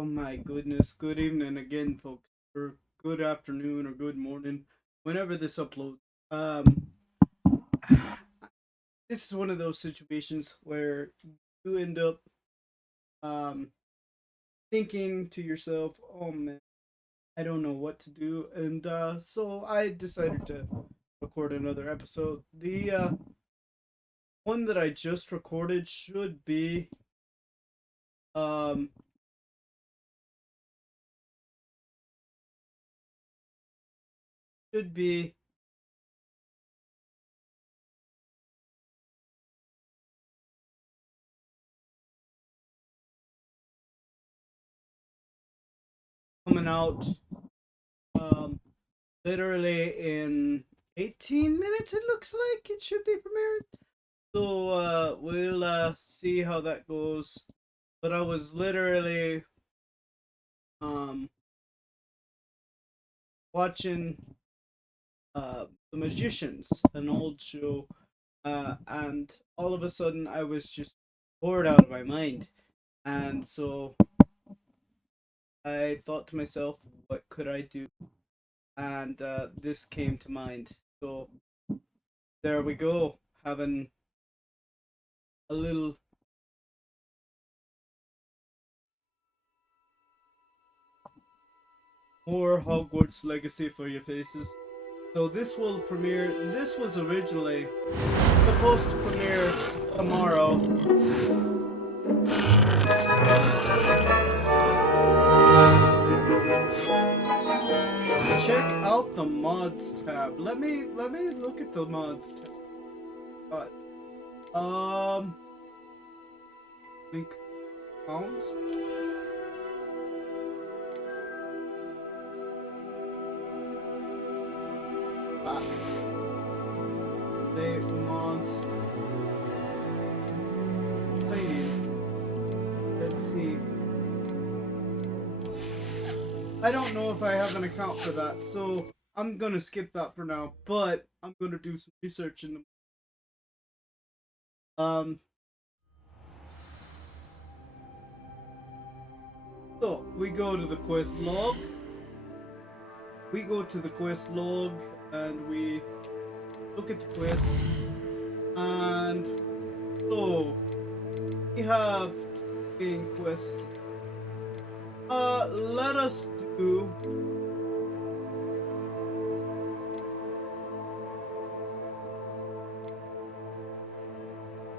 Oh my goodness. Good evening again, folks. Or good afternoon or good morning, whenever this uploads. Um, this is one of those situations where you end up um thinking to yourself, "Oh man, I don't know what to do," and so I decided to record another episode. The one that I just recorded um should be coming out um literally in 18 minutes. It looks like it should be premiering. So we'll see how that goes. But I was literally um watching The Magicians, an old show, and all of a sudden I was just bored out of my mind. And so I thought to myself, what could I do? And this came to mind. So there we go, having a little more Hogwarts Legacy for your faces. So this will premiere. This was originally supposed to premiere tomorrow. Check out the mods tab. Let me look at the mods tab. Link pounds. Ah, they mods. Let's see. I don't know if I have an account for that, so I'm gonna skip that for now. But I'm gonna do some research in the So we go to the quest log. We go to the quest log and we look at the quest. And so we have main quest. Let us do.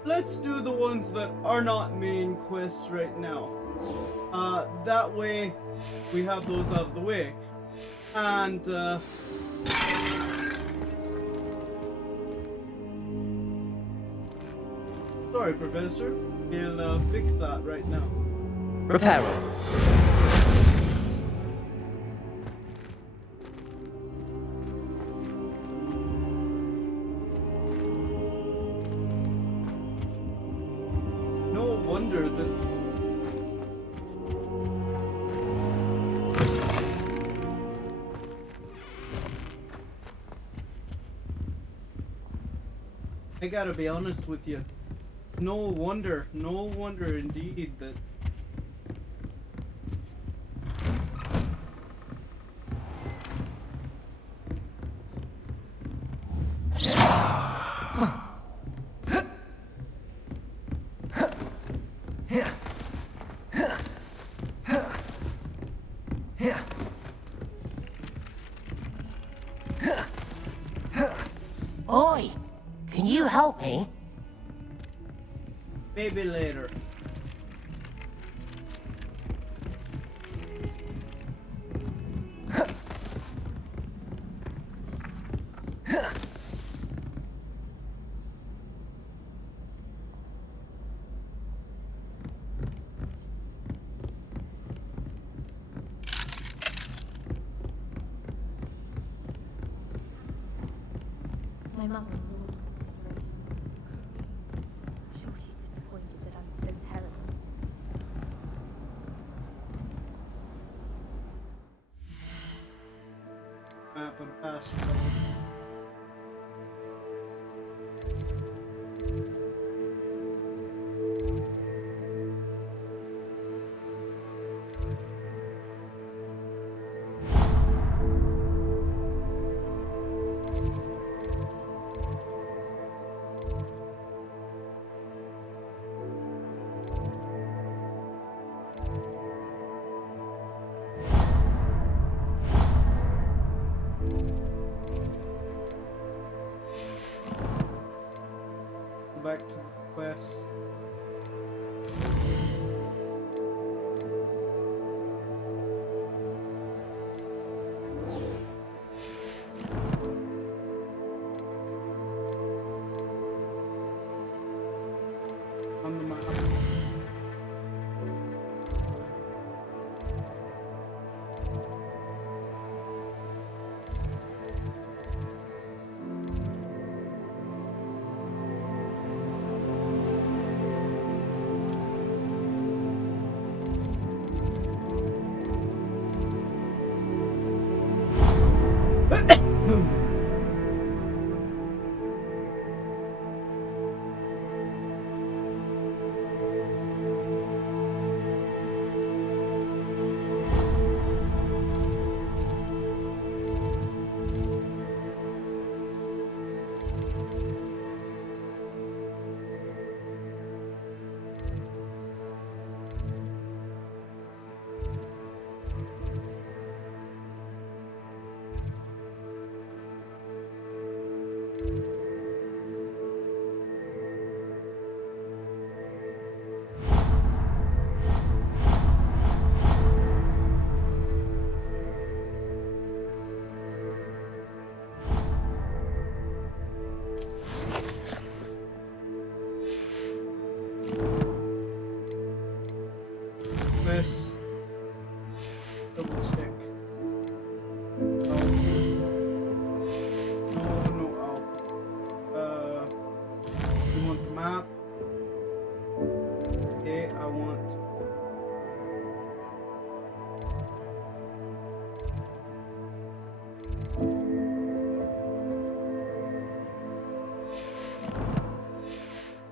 Let's do the ones that are not main quests right now. That way we have those out of the way. And sorry, Professor. We'll fix that right now. Reparo. No wonder that. I gotta be honest with you. No wonder indeed that. Oi! Can you help me? Maybe later. My mum was sure she's disappointed that I'm so terrible. Map and password. double check. Oh. No, you want the map? Okay, I want.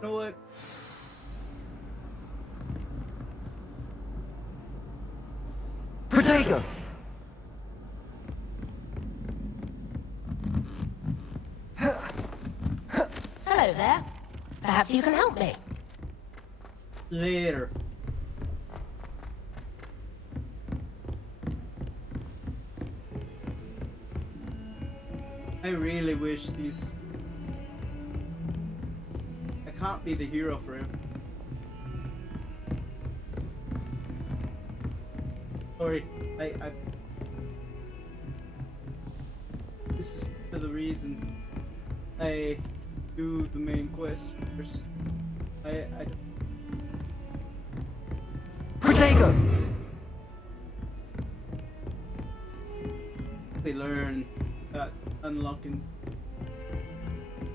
You know what? Protego! Hello there. Perhaps you can help me. Later. I really wish these. I can't be the hero for him. Sorry, I. This is for the reason I do the main quest first. I don't. Protego! We learn that unlocking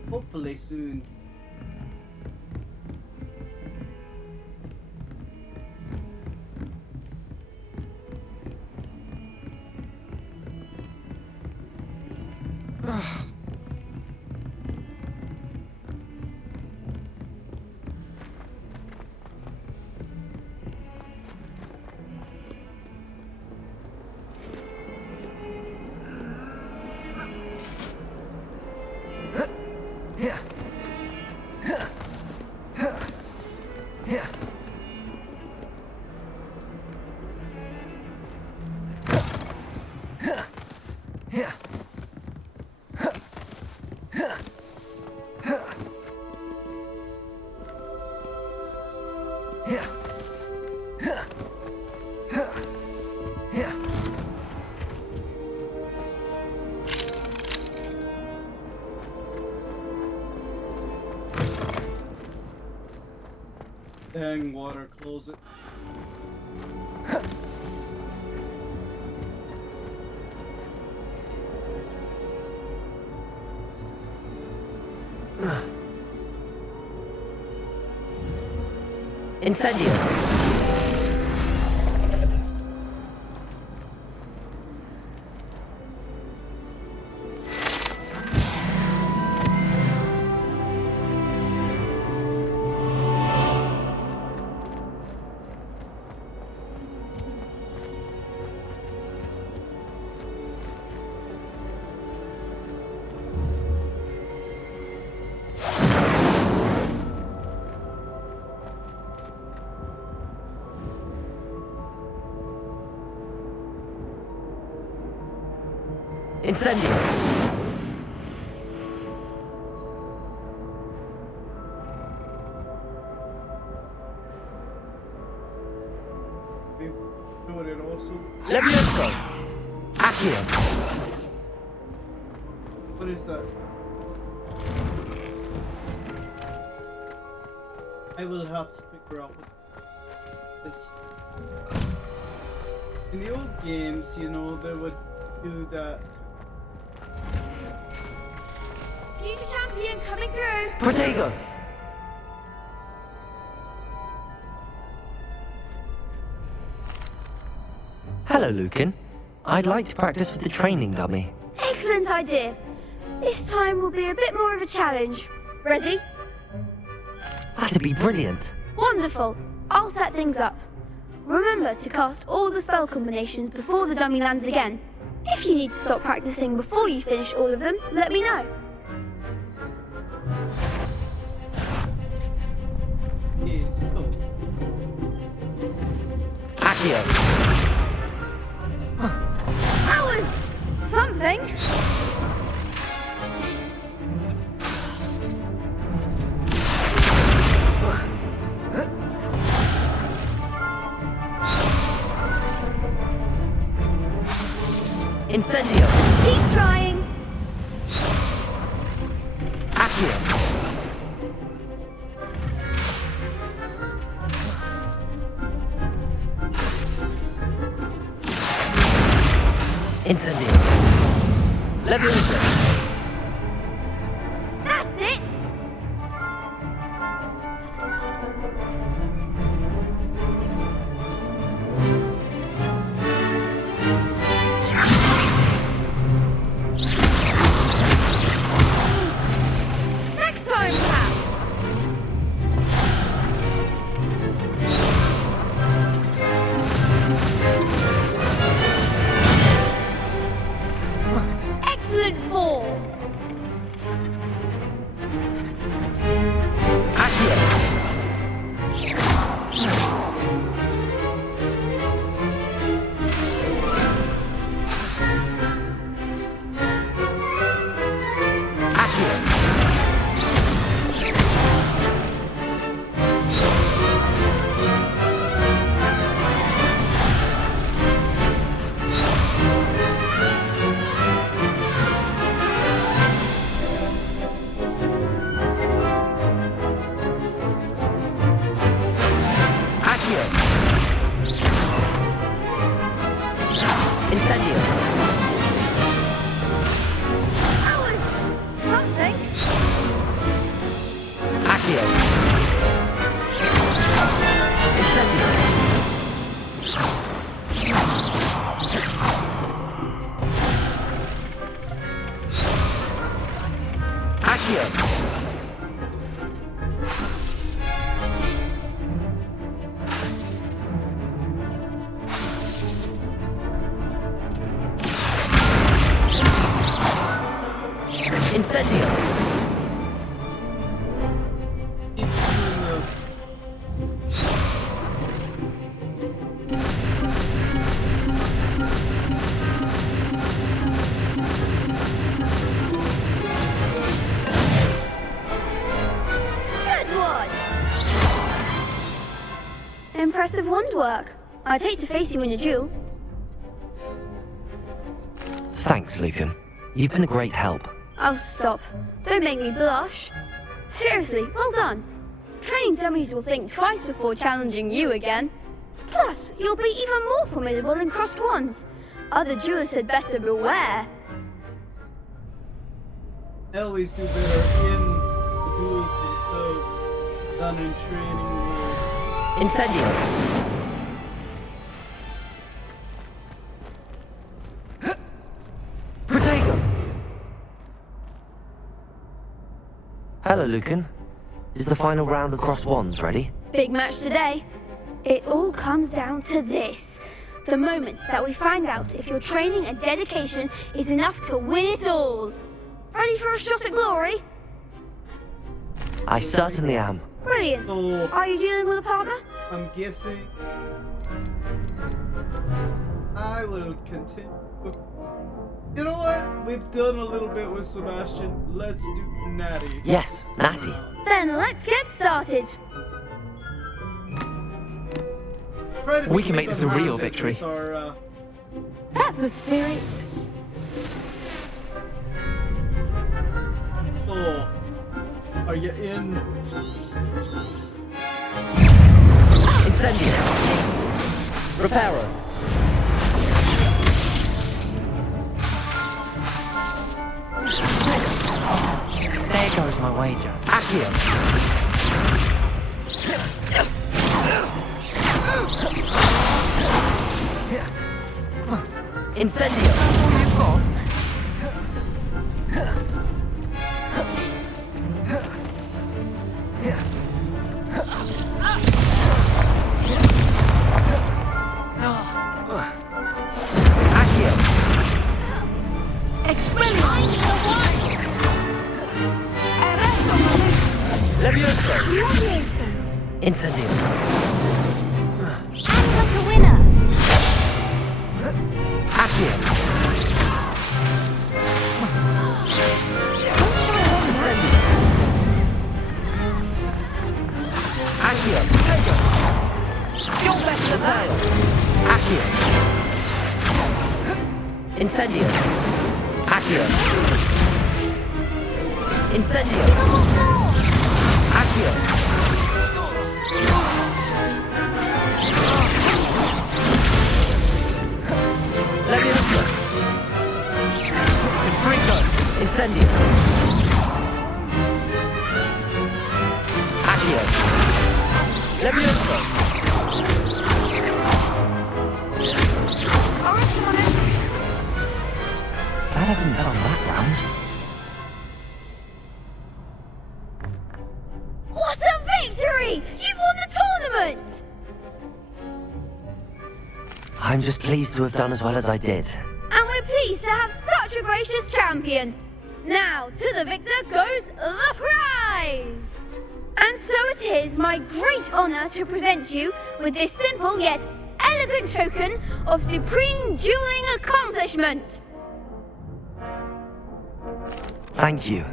hopefully soon. Dang, water, close it. Incendio! Incendio! We do it also. Levioso! Accio! What is that? I will have to figure out what this. In the old games, you know, they would do that. Future champion coming through. Protego! Hello, Lucan. I'd like to practice with the training dummy. Excellent idea. This time will be a bit more of a challenge. Ready? That'd be brilliant. Wonderful. I'll set things up. Remember to cast all the spell combinations before the dummy lands again. If you need to stop practicing before you finish all of them, let me know. Okay, so Accio! That was something. Incendio! Keep trying. Accio! Incendio. Leviosa. That's it! Next time, perhaps! Excellent form! Accio. Incendio. That was something. Accio. Incendio. Accio. Incendio. Keeps doing the Good one! Impressive wand work. I'd hate to face you in a duel. Thanks, Lucan. You've been a great help. Oh, stop. Don't make me blush. Seriously, well done. Training dummies will think twice before challenging you again. Plus, you'll be even more formidable in crossed wands. Other duelists had better beware. I always do better in the duels themselves than in training. Incendio. Protego. Hello, Lucan. Is the final round of cross wands ready? Big match today. It all comes down to this. The moment that we find out if your training and dedication is enough to win it all. Ready for a shot at glory? I certainly am. Brilliant. So Are you dealing with a partner? I'm guessing I will continue. You know what? We've done a little bit with Sebastian. Let's do Natty. Yes, Natty. Then let's get started. Try to We be can make this a real even-handed victory. with our, That's the spirit. oh, are you in? Incendio. Reparo. There goes my wager. Accio. Incendio. Accio. Leviosa. Incendio. Act like a winner. Accio. Incendio. Accio. You're better than that. Accio. Incendio. Accio. Incendio. Accio. Leviosa. Incendio. Accio. Levioso. Glad I didn't bet on that round. What a victory! You've won the tournament! I'm just pleased to have done as well as I did. And we're pleased to have such a gracious champion. Now, to the victor goes the prize! And so it is my great honour to present you with this simple yet elegant token of supreme dueling accomplishment. Thank you.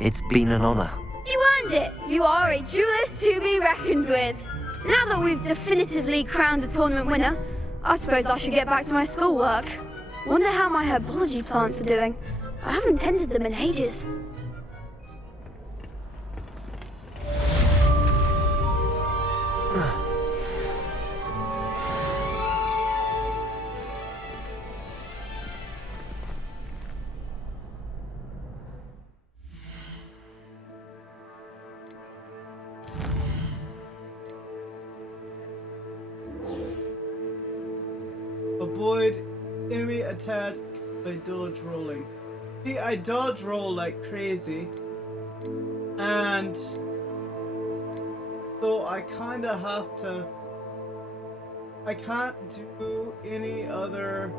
It's been an honor. You earned it. You are a duelist to be reckoned with. Now that we've definitively crowned the tournament winner, I suppose I should get back to my schoolwork. Wonder how my herbology plants are doing. I haven't tended them in ages. Avoid enemy attacks by dodge rolling. See, I dodge roll like crazy, and so I kind of have to. I can't do any other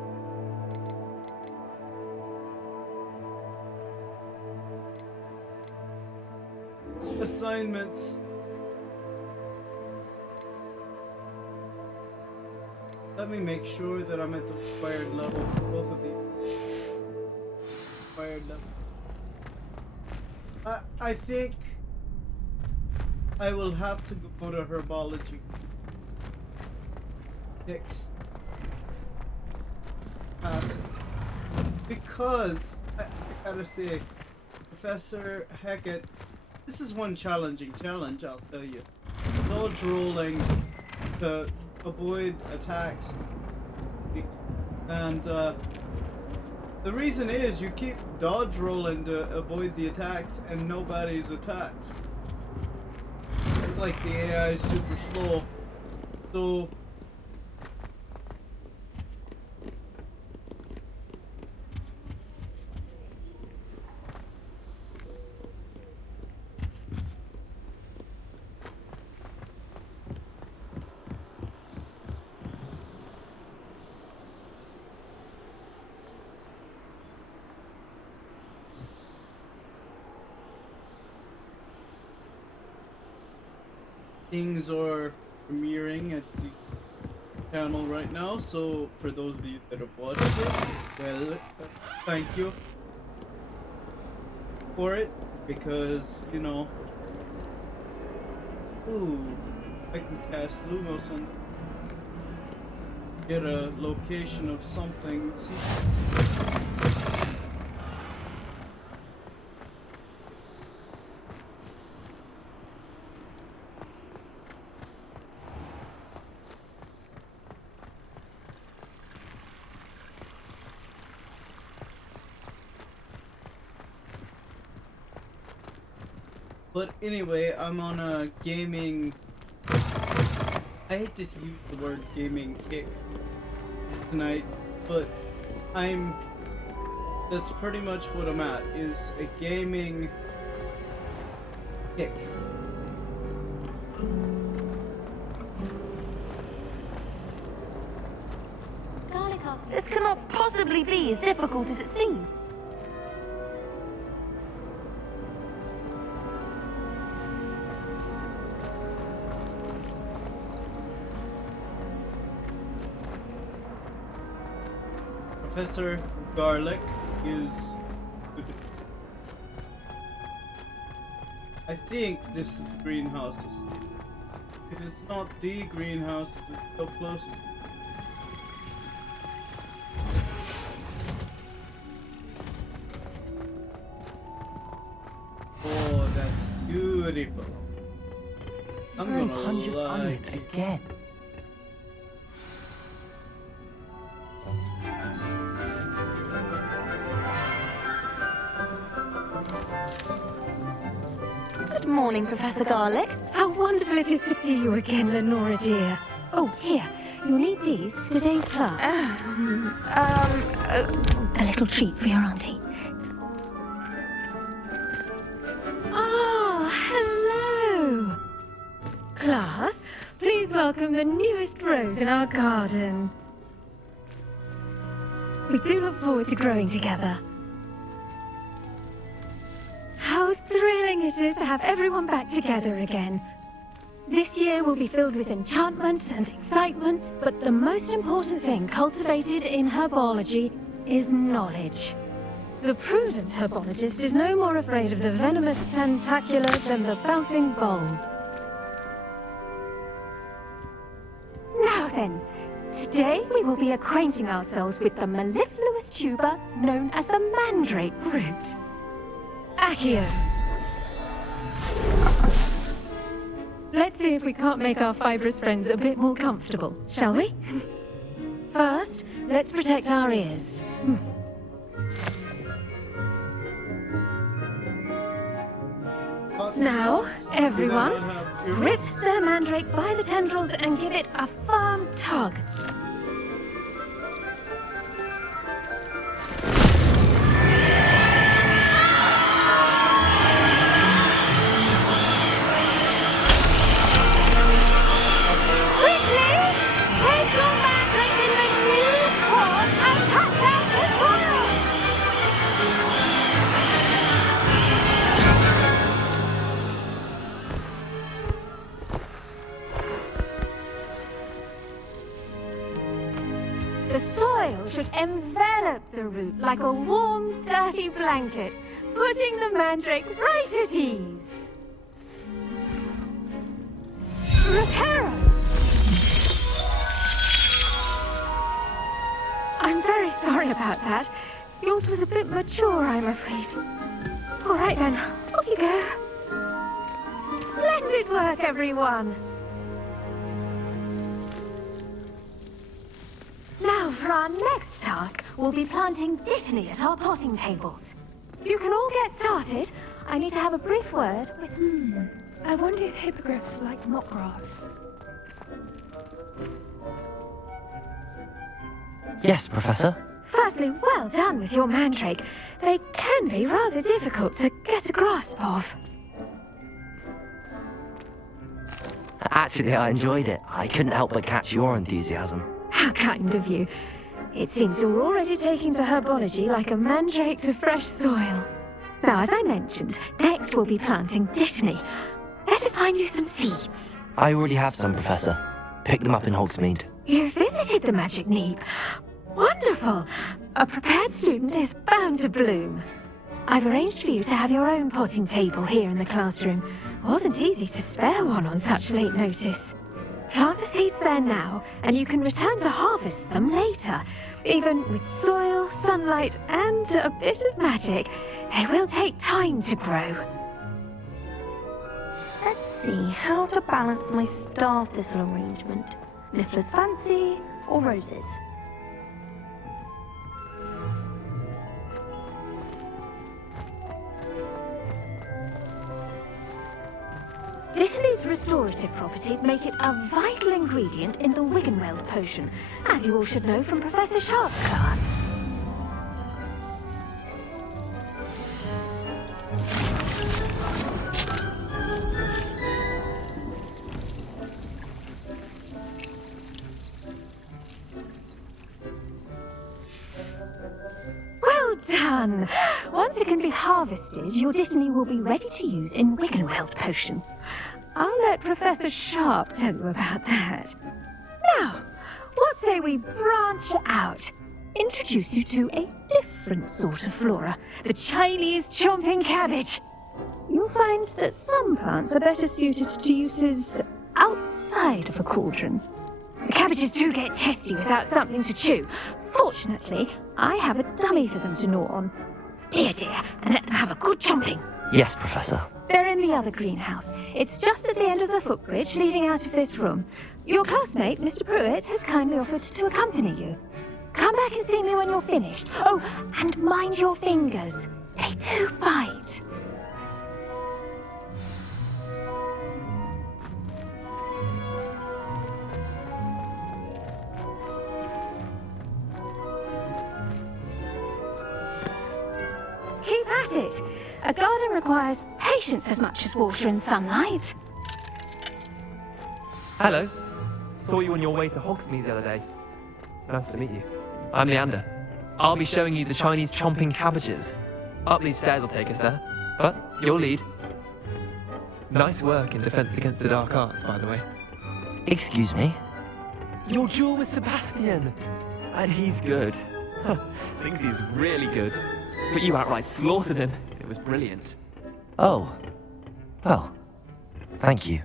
assignments. Let me make sure that I'm at the required level for both of these. Required level. I think I will have to go to herbology next class because I gotta say, Professor Hackett, this is one challenging challenge, I'll tell you. Dodge rolling to avoid attacks, and the reason is you keep dodge rolling to avoid the attacks and nobody's attacked. It's like the AI is super slow, so things are premiering at the channel right now, so for those of you that have watched it, well, thank you for it, because, you know, ooh, I can cast Lumos on, get a location of something. But anyway, I'm on a gaming, I hate to use the word gaming kick tonight, but that's pretty much what I'm at, is a gaming kick. This cannot possibly be as difficult as it seems. Professor Garlic is... I think this is the greenhouses. If it's not the greenhouses, it's so close. Oh, that's beautiful. I'm You're in gonna Punjab like Onion it. again. Good morning, Professor Garlic. How wonderful it is to see you again, Lenora dear. Oh, here, you'll need these for today's class. A little treat for your auntie. Oh, hello! Class, please welcome the newest rose in our garden. We do look forward to growing together. How thrilling it is to have everyone back together again. This year will be filled with enchantment and excitement, but the most important thing cultivated in herbology is knowledge. The prudent herbologist is no more afraid of the venomous tentacula than the bouncing bulb. Now then, today we will be acquainting ourselves with the mellifluous tuber known as the mandrake root. Accio. Let's see if we can't make our fibrous friends a bit more comfortable, shall we? First, let's protect our ears. Now, everyone, grip the mandrake by the tendrils and give it a firm tug. The soil should envelop the root like a warm, dirty blanket, putting the mandrake right at ease. Reparo! I'm very sorry about that. Yours was a bit mature, I'm afraid. All right then, off you go. Splendid work, everyone. Now, for our next task, we'll be planting dittany at our potting tables. You can all get started. I need to have a brief word with... I wonder if hippogriffs like mock grass. Yes, Professor. Firstly, well done with your mandrake. They can be rather difficult to get a grasp of. Actually, I enjoyed it. I couldn't help but catch your enthusiasm. How kind of you. It seems you're already taking to herbology like a mandrake to fresh soil. Now, as I mentioned, next we'll be planting dittany. Let us find you some seeds. I already have some, Professor. Pick them up in Hogsmeade. You visited the Magic Neep. Wonderful! A prepared student is bound to bloom. I've arranged for you to have your own potting table here in the classroom. It wasn't easy to spare one on such late notice. Plant the seeds there now, and you can return to harvest them later. Even with soil, sunlight, and a bit of magic, they will take time to grow. Let's see how to balance my star thistle arrangement. Niffler's fancy or roses? Dittany's restorative properties make it a vital ingredient in the Wiggenweld potion, as you all should know from Professor Sharp's class. Well done! Once it can be harvested, your dittany will be ready to use in Wiggenweld potion. I'll let Professor Sharp tell you about that. Now, what say we branch out? Introduce you to a different sort of flora, the Chinese chomping cabbage. You'll find that some plants are better suited to uses outside of a cauldron. The cabbages do get testy without something to chew. Fortunately, I have a dummy for them to gnaw on. Here, dear, and let them have a good chomping. Yes, Professor. They're in the other greenhouse. It's just at the end of the footbridge leading out of this room. Your classmate, Mr. Pruitt, has kindly offered to accompany you. Come back and see me when you're finished. Oh, and mind your fingers. They do bite. at it. A garden requires patience as much as water and sunlight. Hello. Saw you on your way to Hogsmeade the other day. Nice to meet you. I'm Leander. I'll be showing you the Chinese chomping cabbages. Up these stairs will take us there, but you'll lead. Nice work in Defense Against the Dark Arts, by the way. Excuse me? Your duel with Sebastian! And he's good. Thinks he's really good. But you outright slaughtered him. It was brilliant. Oh. Well, thank you.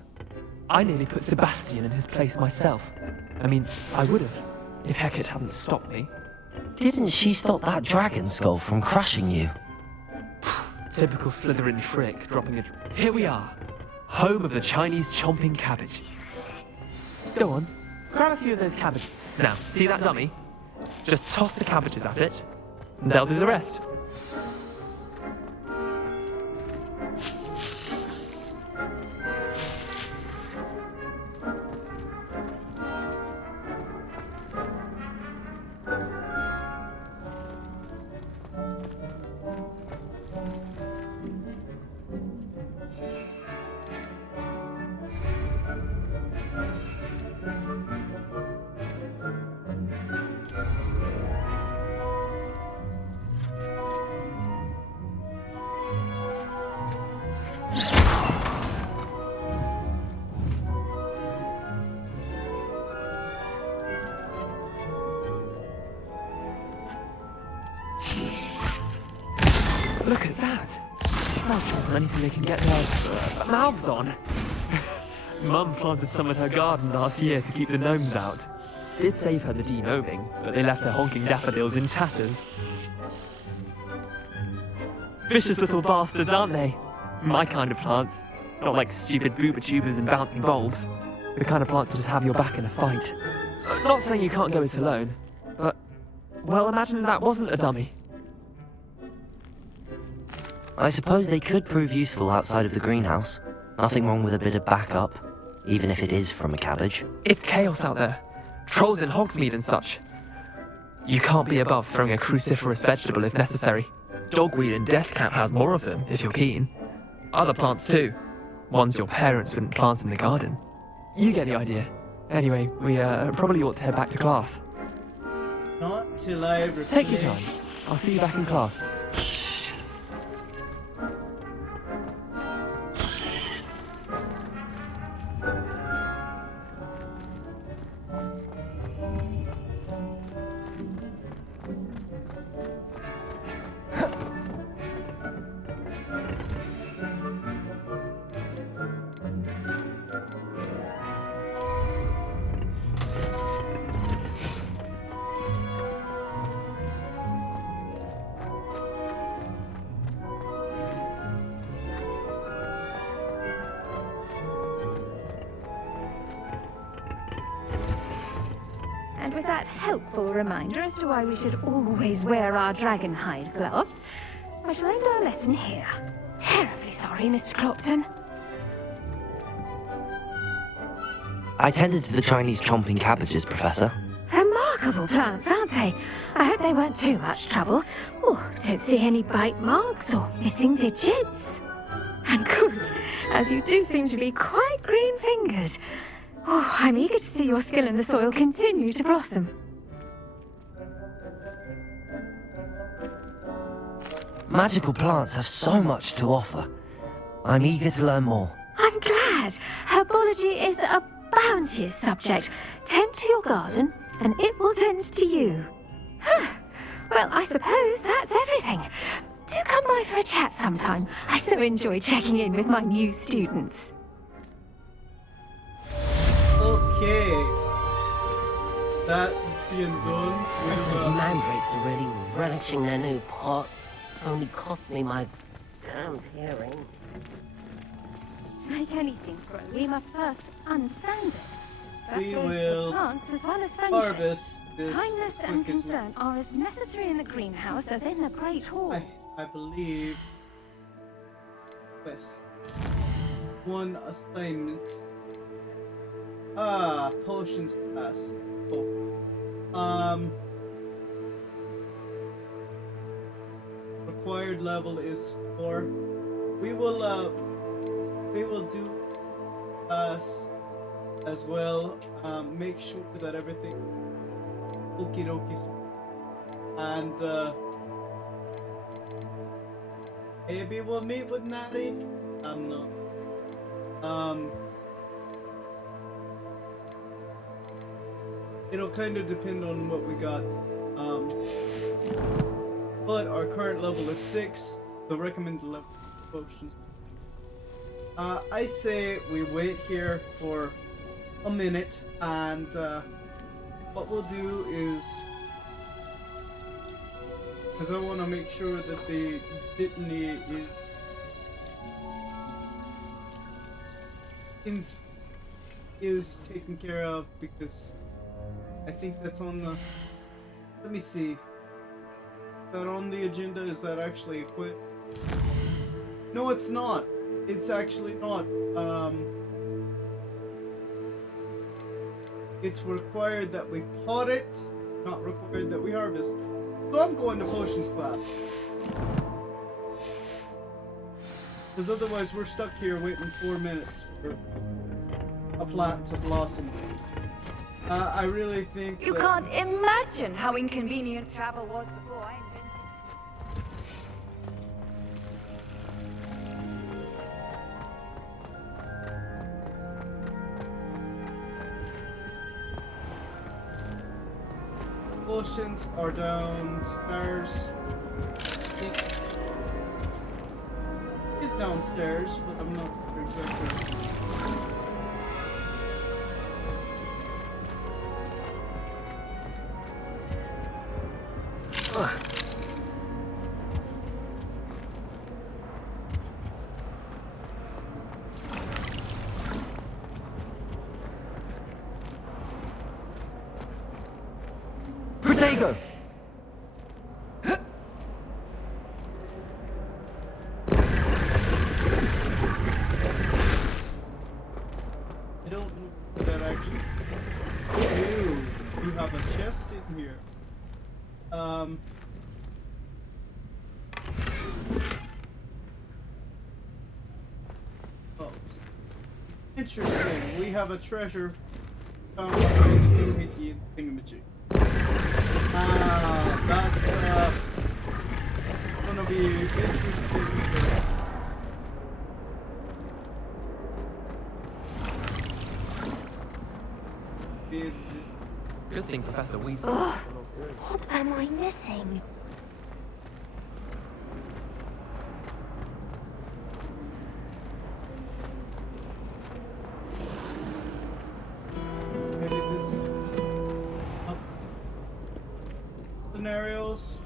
I nearly put Sebastian in his place myself. I mean, I would have, if Hecate hadn't stopped me. Didn't she stop that dragon skull from crushing you? Typical Slytherin trick, dropping a... Here we are. Home of the Chinese chomping cabbage. Go on, grab a few of those cabbages. Now, see that dummy? Just toss the cabbages at it, and they'll do the rest. Look at that! That's more than anything they can get their mouths on. Mum planted some in her garden last year to keep the gnomes out. Did save her the de-gnoming, but they left her honking daffodils in tatters. Vicious little bastards, aren't they? My kind of plants. Not like stupid booba-tubers and bouncing bulbs. The kind of plants that just have your back in a fight. Not saying you can't go it alone, but... Well, imagine that wasn't a dummy. I suppose they could prove useful outside of the greenhouse. Nothing wrong with a bit of backup, even if it is from a cabbage. It's chaos out there. Trolls in Hogsmeade and such. You can't be above throwing a cruciferous vegetable if necessary. Dogweed and deathcap has more of them, if you're keen. Other plants too. Ones your parents wouldn't plant in the garden. You get the idea. Anyway, we probably ought to head back to class. Not till I replace... Take your time. I'll see you back in class. And with that helpful reminder as to why we should always wear our dragon hide gloves, I shall end our lesson here. Terribly sorry, Mr. Clopton. I tended to the Chinese chomping cabbages, Professor. Remarkable plants, aren't they? I hope they weren't too much trouble. Oh, don't see any bite marks or missing digits. And good, as you do seem to be quite green-fingered. Oh, I'm eager to see your skill in the soil continue to blossom. Magical plants have so much to offer. I'm eager to learn more. I'm glad. Herbology is a bounteous subject. Tend to your garden, and it will tend to you. Well, I suppose that's everything. Do come by for a chat sometime. I so enjoy checking in with my new students. Okay. That being done, These we'll... mandrakes are really relishing their new pots. Only cost me my damned hearing. To make anything grow, we must first understand it. That We goes will for plants as well as friendship. harvest this Kindness and quick as concern are as necessary in the greenhouse as in the Great Hall. I believe... Quest. One assignment. Ah, potions class. Oh. required level is 4. We will do as well. Make sure that everything okie dokie, and maybe we'll meet with Natty. I'm not. It'll kind of depend on what we got. But our current level is 6. The recommended level potions. I say we wait here for a minute, and what we'll do is, because I want to make sure that the Dittany is taken care of, because I think that's on the. Let me see. Is that on the agenda? Is that actually equipped? No, it's not. It's actually not. It's required that we pot it, not required that we harvest. So I'm going to potions class. Because otherwise we're stuck here waiting 4 minutes for a plant to blossom. I really think You can't imagine how inconvenient travel was before I invented potions are downstairs. It's downstairs, but I'm not sure exactly. Protego! I don't know if that actually. Ew, you have a chest in here. Oh, interesting. We have a treasure found behind the doohickey thingamajig. That's gonna be interesting. Good thing Professor Weasley. Ugh, what am I missing? Maybe this is scenarios.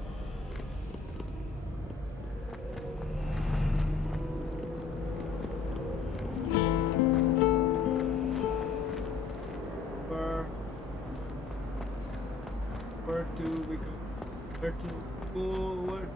Where do we go? Where to go? Where to?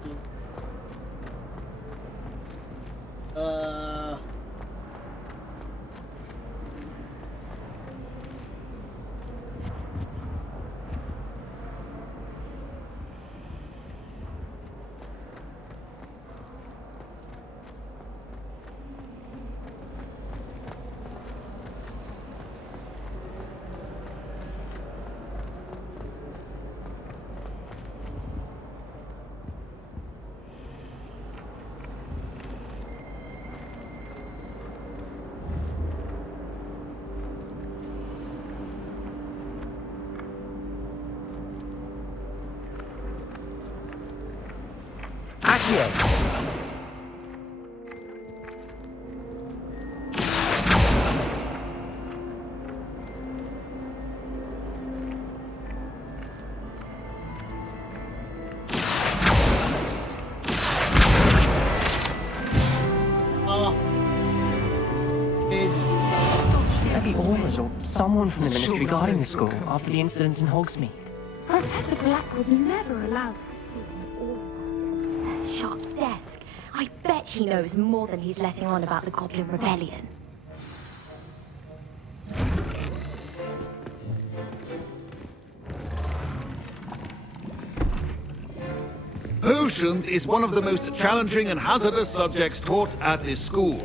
Accio! Ages. Maybe Aurors or someone from the Ministry guarding the school after the incident in Hogsmeade. Professor Black would never allow. That's Sharp's desk. I bet he knows more than he's letting on about the Goblin Rebellion. Potions is one of the most challenging and hazardous subjects taught at this school.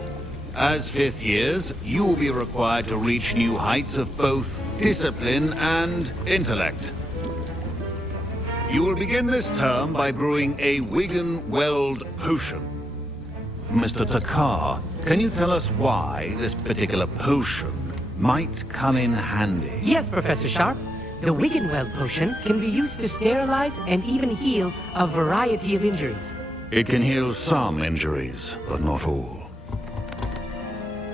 As fifth years, you will be required to reach new heights of both discipline and intellect. You will begin this term by brewing a Wiggenweld potion. Mr. Takar, can you tell us why this particular potion might come in handy? Yes, Professor Sharp. The Wiggenweld potion can be used to sterilize and even heal a variety of injuries. It can heal some injuries, but not all.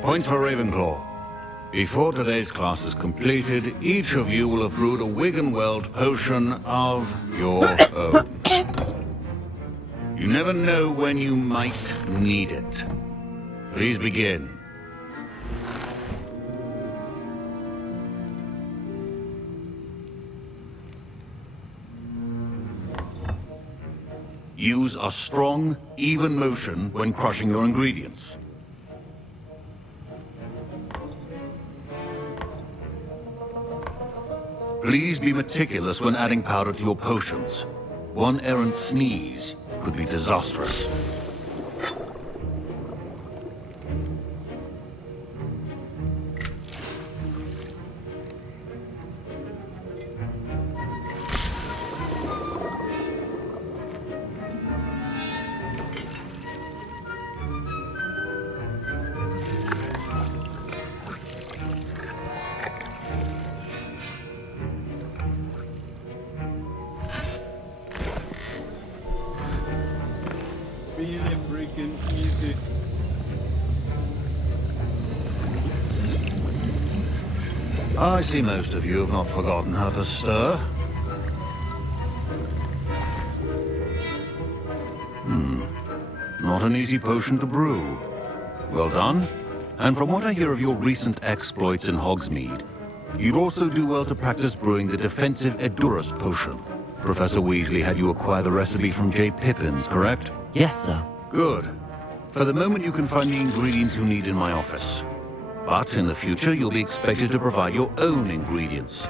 Point for Ravenclaw. Before today's class is completed, each of you will have brewed a Wiggenweld potion of your own. You never know when you might need it. Please begin. Use a strong, even motion when crushing your ingredients. Please be meticulous when adding powder to your potions. One errant sneeze could be disastrous. Really freaking easy. I see most of you have not forgotten how to stir. Not an easy potion to brew. Well done. And from what I hear of your recent exploits in Hogsmeade, you'd also do well to practice brewing the defensive Edurus potion. Professor Weasley had you acquire the recipe from J. Pippins, correct? Yes, sir. Good. For the moment, you can find the ingredients you need in my office. But in the future, you'll be expected to provide your own ingredients.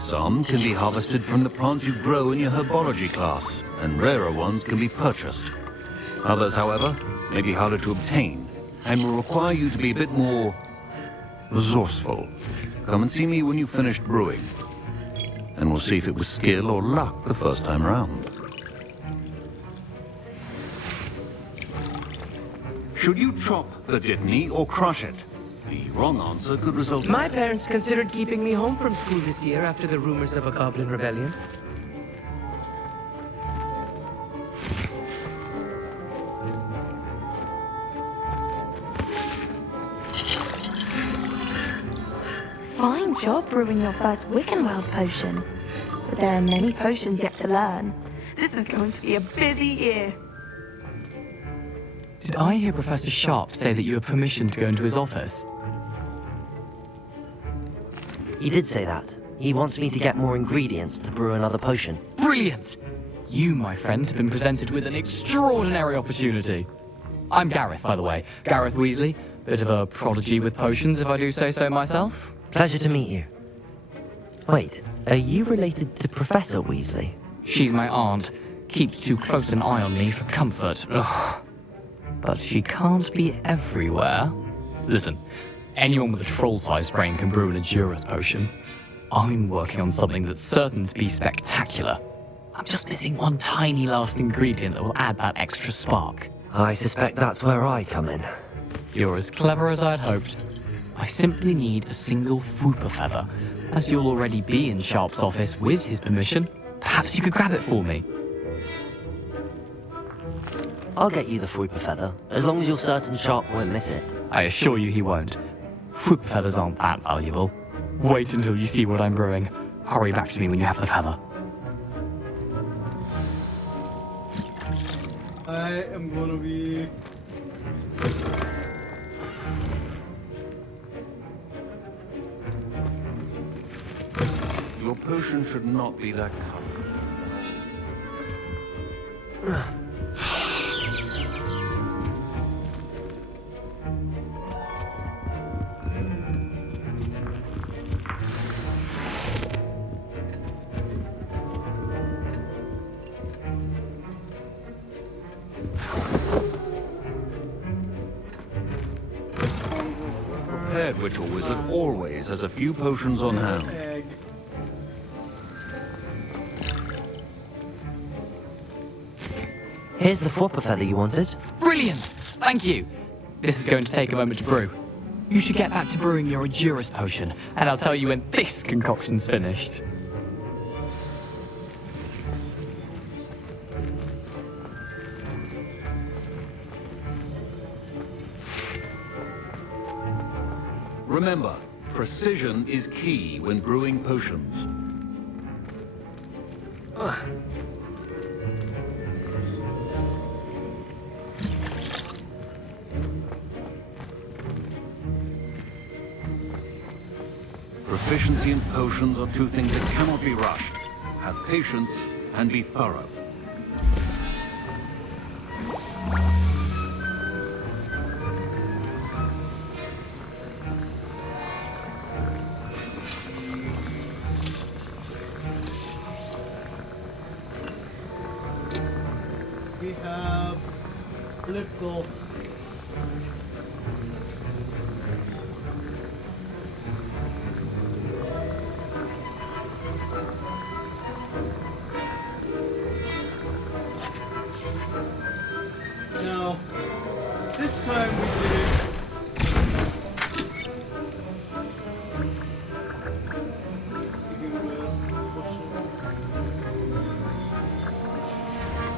Some can be harvested from the plants you grow in your herbology class, and rarer ones can be purchased. Others, however, may be harder to obtain, and will require you to be a bit more resourceful. Come and see me when you've finished brewing, and we'll see if it was skill or luck the first time round. Should you chop the Dittany or crush it? The wrong answer could result in... My parents considered keeping me home from school this year after the rumors of a goblin rebellion. Fine job brewing your first Wiccanweld potion. But there are many potions yet to learn. This is going to be a busy year. Did I hear Professor Sharp say that you have permission to go into his office? He did say that. He wants me to get more ingredients to brew another potion. Brilliant! You, my friend, have been presented with an extraordinary opportunity. I'm Gareth, by the way. Gareth Weasley. Bit of a prodigy with potions, if I do say so myself. Pleasure to meet you. Wait, are you related to Professor Weasley? She's my aunt. Keeps too close an eye on me for comfort. Ugh. But she can't be everywhere. Listen, anyone with a troll-sized brain can brew an Edurus potion. I'm working on something that's certain to be spectacular. I'm just missing one tiny last ingredient that will add that extra spark. I suspect that's where I come in. You're as clever as I'd hoped. I simply need a single Fwooper feather. As you'll already be in Sharp's office with his permission, perhaps you could grab it for me. I'll get you the Fwooper feather, as long as you're certain Sharp won't miss it. I assure you he won't. Fwooper feathers aren't that valuable. Wait until you see what I'm brewing. Hurry back to me when you have the feather. I am gonna be... Your potion should not be that color. prepared witch or wizard always has a few potions on hand. Egg. Here's the Fwopper feather you wanted. Brilliant! Thank you! This is going to take a moment to brew. You should get back to brewing your Endurance potion, and I'll tell you when this concoction's finished. Remember, precision is key when brewing potions. Proficiency in potions are two things that cannot be rushed. Have patience and be thorough. We have little. Now, this time we did it.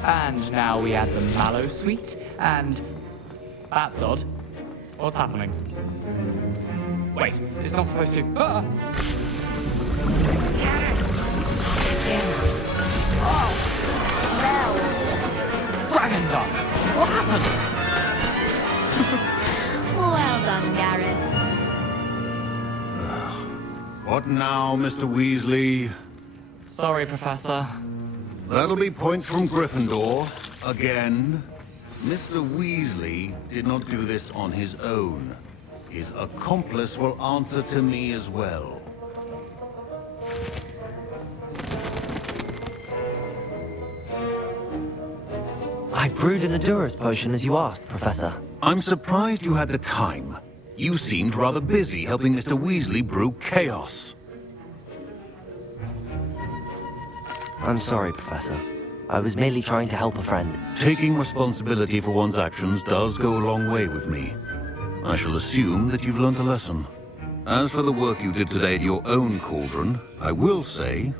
And now we add the mallow sweet, and... That's odd. What's happening? Wait, it's not supposed to... Ah! Dragon Dog! What happened? Well done, Gareth. What now, Mr. Weasley? Sorry, Professor. That'll be points from Gryffindor. Again. Mr. Weasley did not do this on his own. His accomplice will answer to me as well. I brewed an Endurance potion as you asked, Professor. I'm surprised you had the time. You seemed rather busy helping Mr. Weasley brew chaos. I'm sorry, Professor. I was merely trying to help a friend. Taking responsibility for one's actions does go a long way with me. I shall assume that you've learnt a lesson. As for the work you did today at your own cauldron, I will say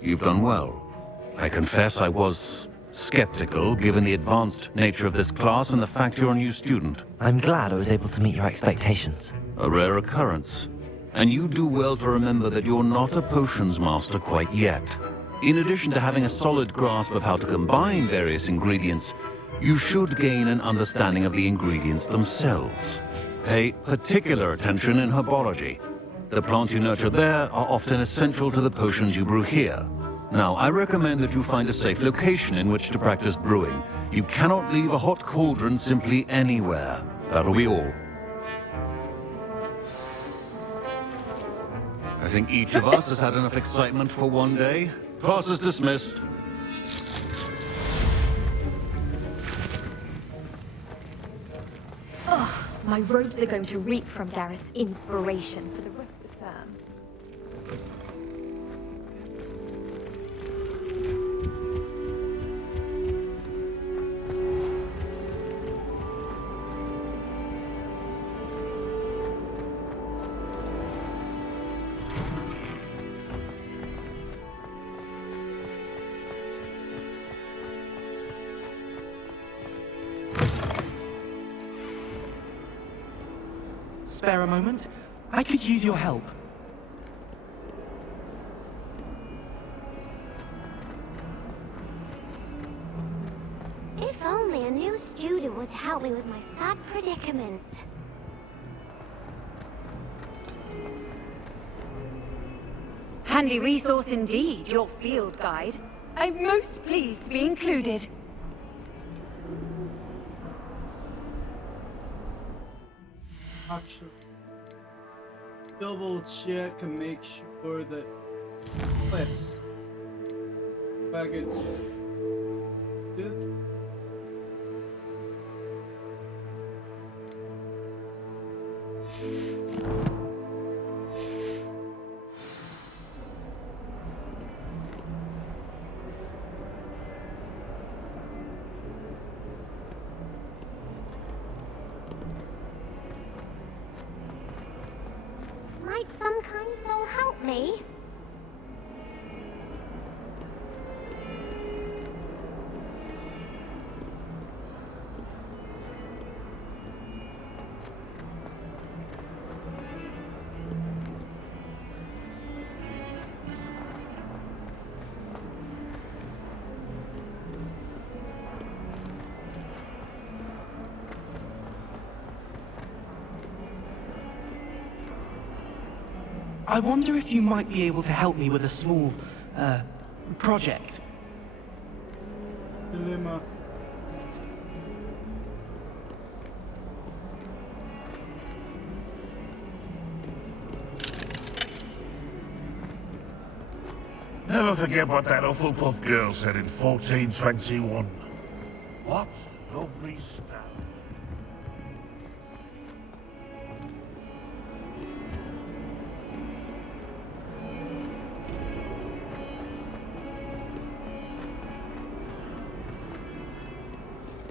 you've done well. I confess I was skeptical, given the advanced nature of this class and the fact you're a new student. I'm glad I was able to meet your expectations. A rare occurrence. And you do well to remember that you're not a potions master quite yet. In addition to having a solid grasp of how to combine various ingredients, you should gain an understanding of the ingredients themselves. Pay particular attention in herbology. The plants you nurture there are often essential to the potions you brew here. Now, I recommend that you find a safe location in which to practice brewing. You cannot leave a hot cauldron simply anywhere. That'll be all. I think each of us has had enough excitement for one day. Class is dismissed. Ugh, my robes are going to reek from Gareth's inspiration for the rest of the term. Spare a moment? I could use your help. If only a new student would help me with my sad predicament. Handy resource indeed, your field guide. I'm most pleased to be included. Actually, double check and make sure that this package good. help me? I wonder if you might be able to help me with a small, project. Dilemma. Never forget what that Hufflepuff girl said in 1421. What lovely stuff.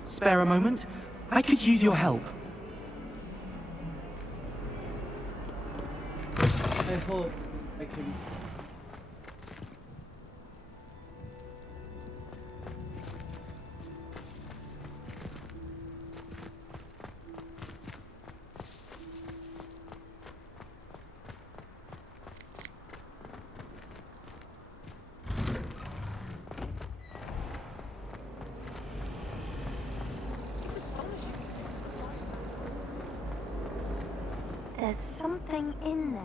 Spare a moment? I could use your help. I hope I can. There's something in there.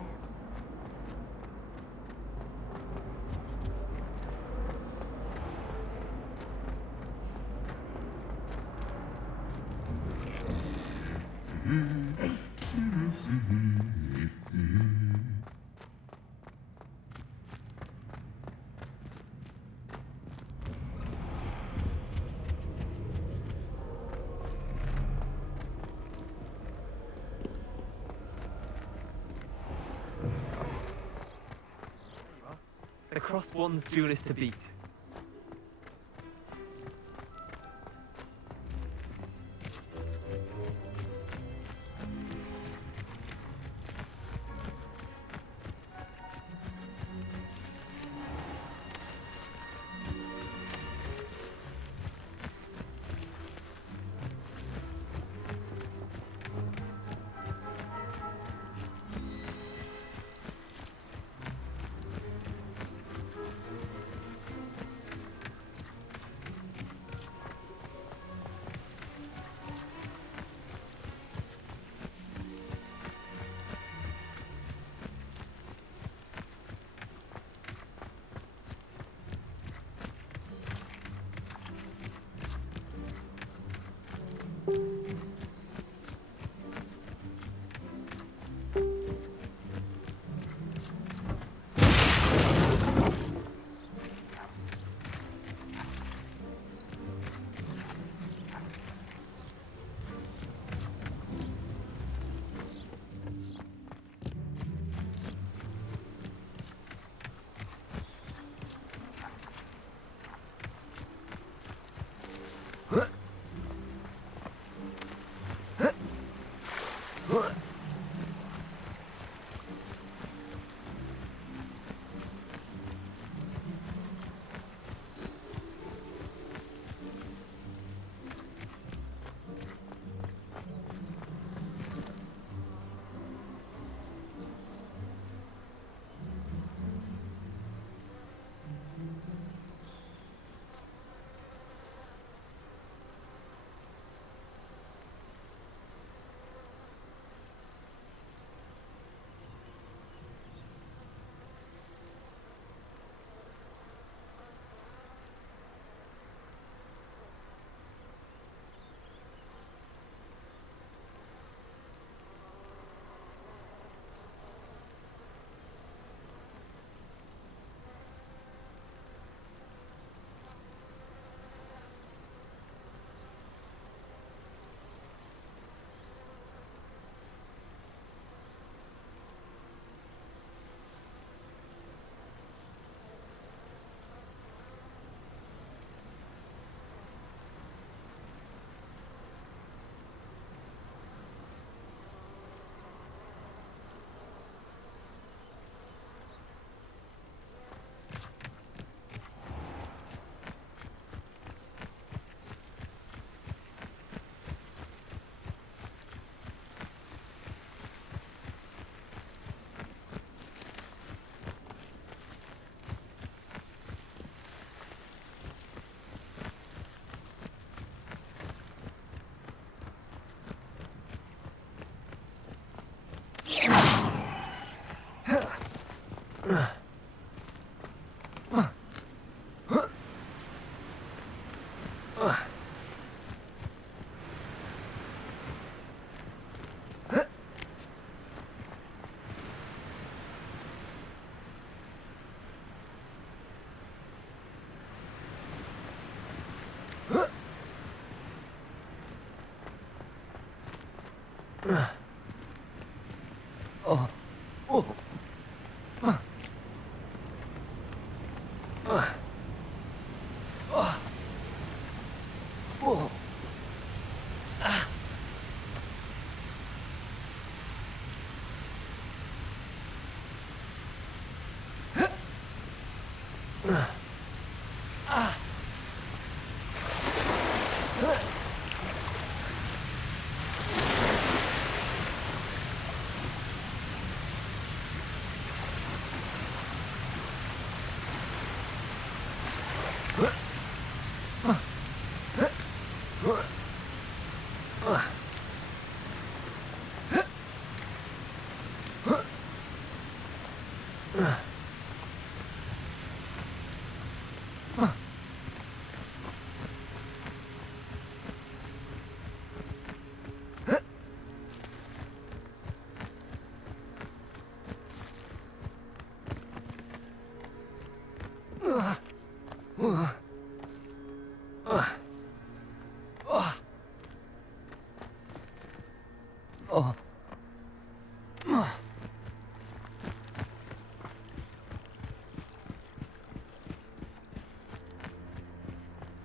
The crossed one's duelist to beat.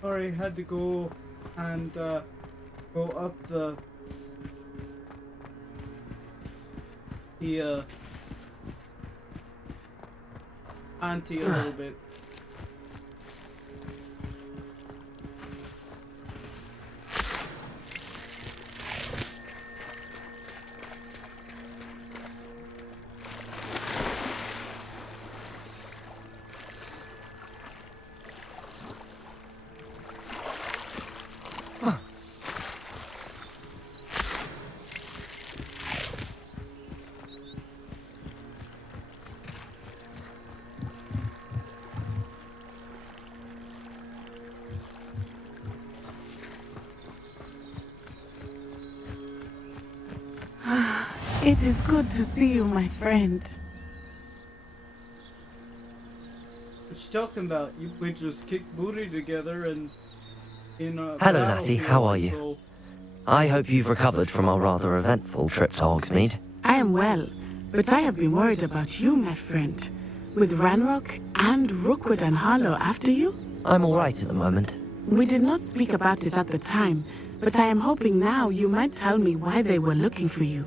Sorry, had to go and go up the ante a little bit. It is good to see you, my friend. What you talking about? We just kicked booty together and Hello, Natty. How are you? So I hope you've recovered from our rather eventful trip to Hogsmeade. I am well, but I have been worried about you, my friend. With Ranrock and Rookwood and Harlow after you? I'm all right at the moment. We did not speak about it at the time, but I am hoping now you might tell me why they were looking for you.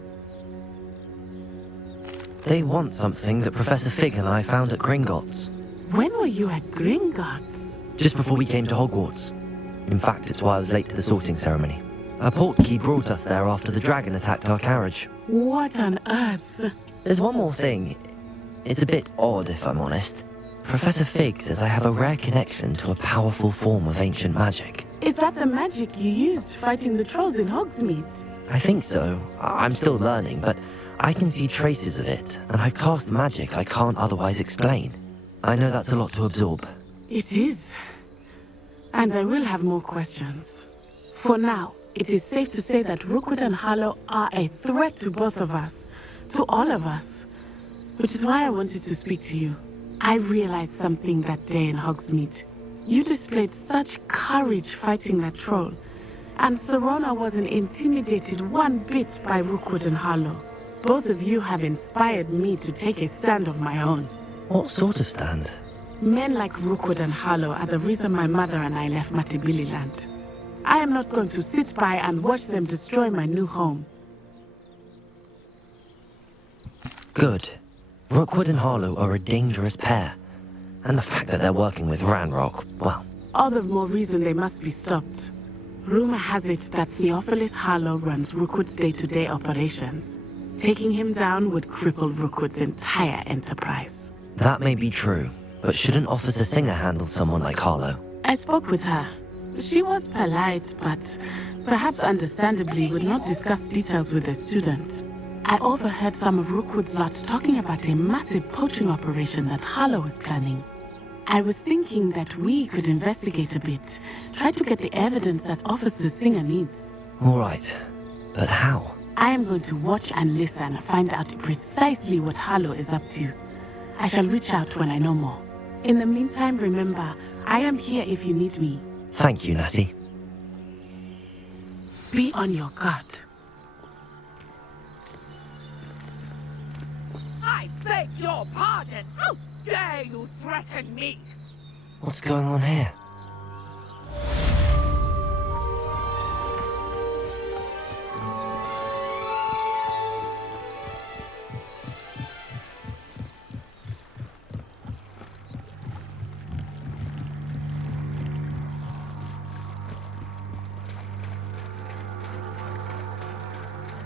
They want something that Professor Fig and I found at Gringotts. When were you at Gringotts? Just before we came to Hogwarts. In fact, it's why I was late to the sorting ceremony. A portkey brought us there after the dragon attacked our carriage. What on earth? There's one more thing. It's a bit odd, if I'm honest. Professor Fig says I have a rare connection to a powerful form of ancient magic. Is that the magic you used fighting the trolls in Hogsmeade? I think so. I'm still learning, but I can see traces of it, and I've cast magic I can't otherwise explain. I know that's a lot to absorb. It is. And I will have more questions. For now, it is safe to say that Rookwood and Harlow are a threat to both of us, to all of us. Which is why I wanted to speak to you. I realized something that day in Hogsmeade. You displayed such courage fighting that troll, and Serona wasn't intimidated one bit by Rookwood and Harlow. Both of you have inspired me to take a stand of my own. What sort of stand? Men like Rookwood and Harlow are the reason my mother and I left Matibili land. I am not going to sit by and watch them destroy my new home. Good. Rookwood and Harlow are a dangerous pair. And the fact that they're working with Ranrock, well... All the more reason they must be stopped. Rumor has it that Theophilus Harlow runs Rookwood's day-to-day operations. Taking him down would cripple Rookwood's entire enterprise. That may be true, but shouldn't Officer Singer handle someone like Harlow? I spoke with her. She was polite, but perhaps understandably would not discuss details with the students. I overheard some of Rookwood's lot talking about a massive poaching operation that Harlow was planning. I was thinking that we could investigate a bit. Try to get the evidence that Officer Singer needs. All right. But how? I am going to watch and listen and find out precisely what Harlow is up to. I shall reach out when I know more. In the meantime, remember, I am here if you need me. Thank you, Natty. Be on your guard. I beg your pardon! How dare you threaten me? What's going on here?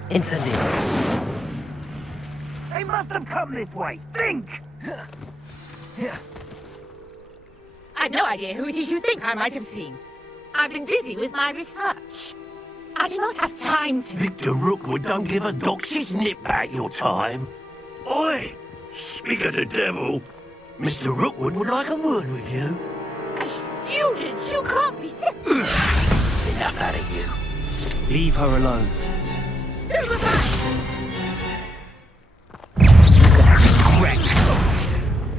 Incendio. They must have come this way. Think! I've no idea who it is you think I might have seen. I've been busy with my research. I do not have time to... Victor Rookwood don't give a doxy's nip back your time. Oi! Speak of the devil. Mr. Rookwood would like a word with you. A student? You can't be sick. Enough out of you. Leave her alone.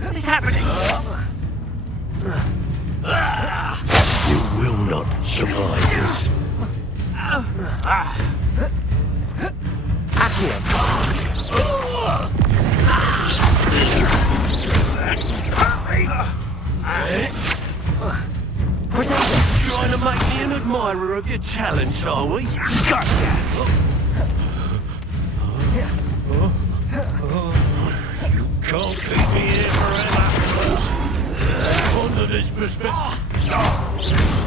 What is happening? You will not survive this. Trying to make me an admirer of your challenge, are we? Gotcha! You can't keep me here forever. Under this perspective.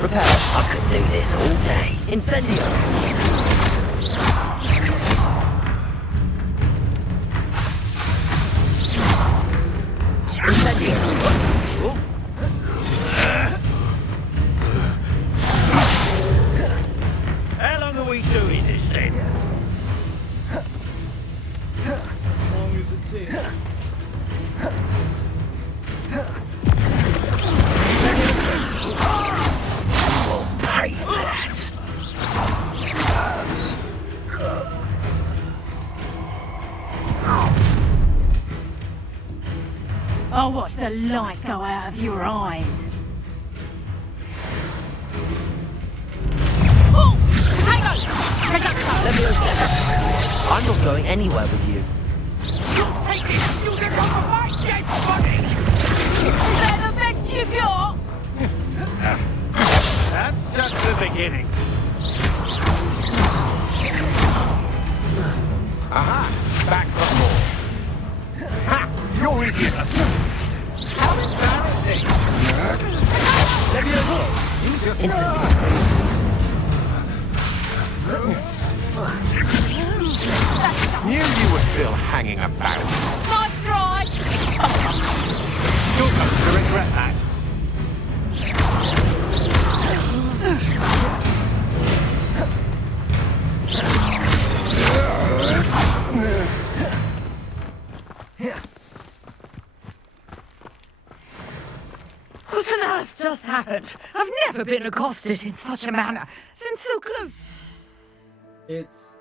Repair. I could do this all day. Incendio. Incendio. How long are we doing this then? As long as it takes. Pay that. I'll watch the light go out of your eyes. Oh! Potato! I'm not going anywhere with you. You'll take this student off of my dead body! Is that the best you got? That's just the beginning. Aha! Back for more. Ha! You're easy as a... How embarrassing! Knew you were still hanging about. Nice try! You're going to regret that. What on earth just happened? I've never been accosted in such a manner. Been so close. It's,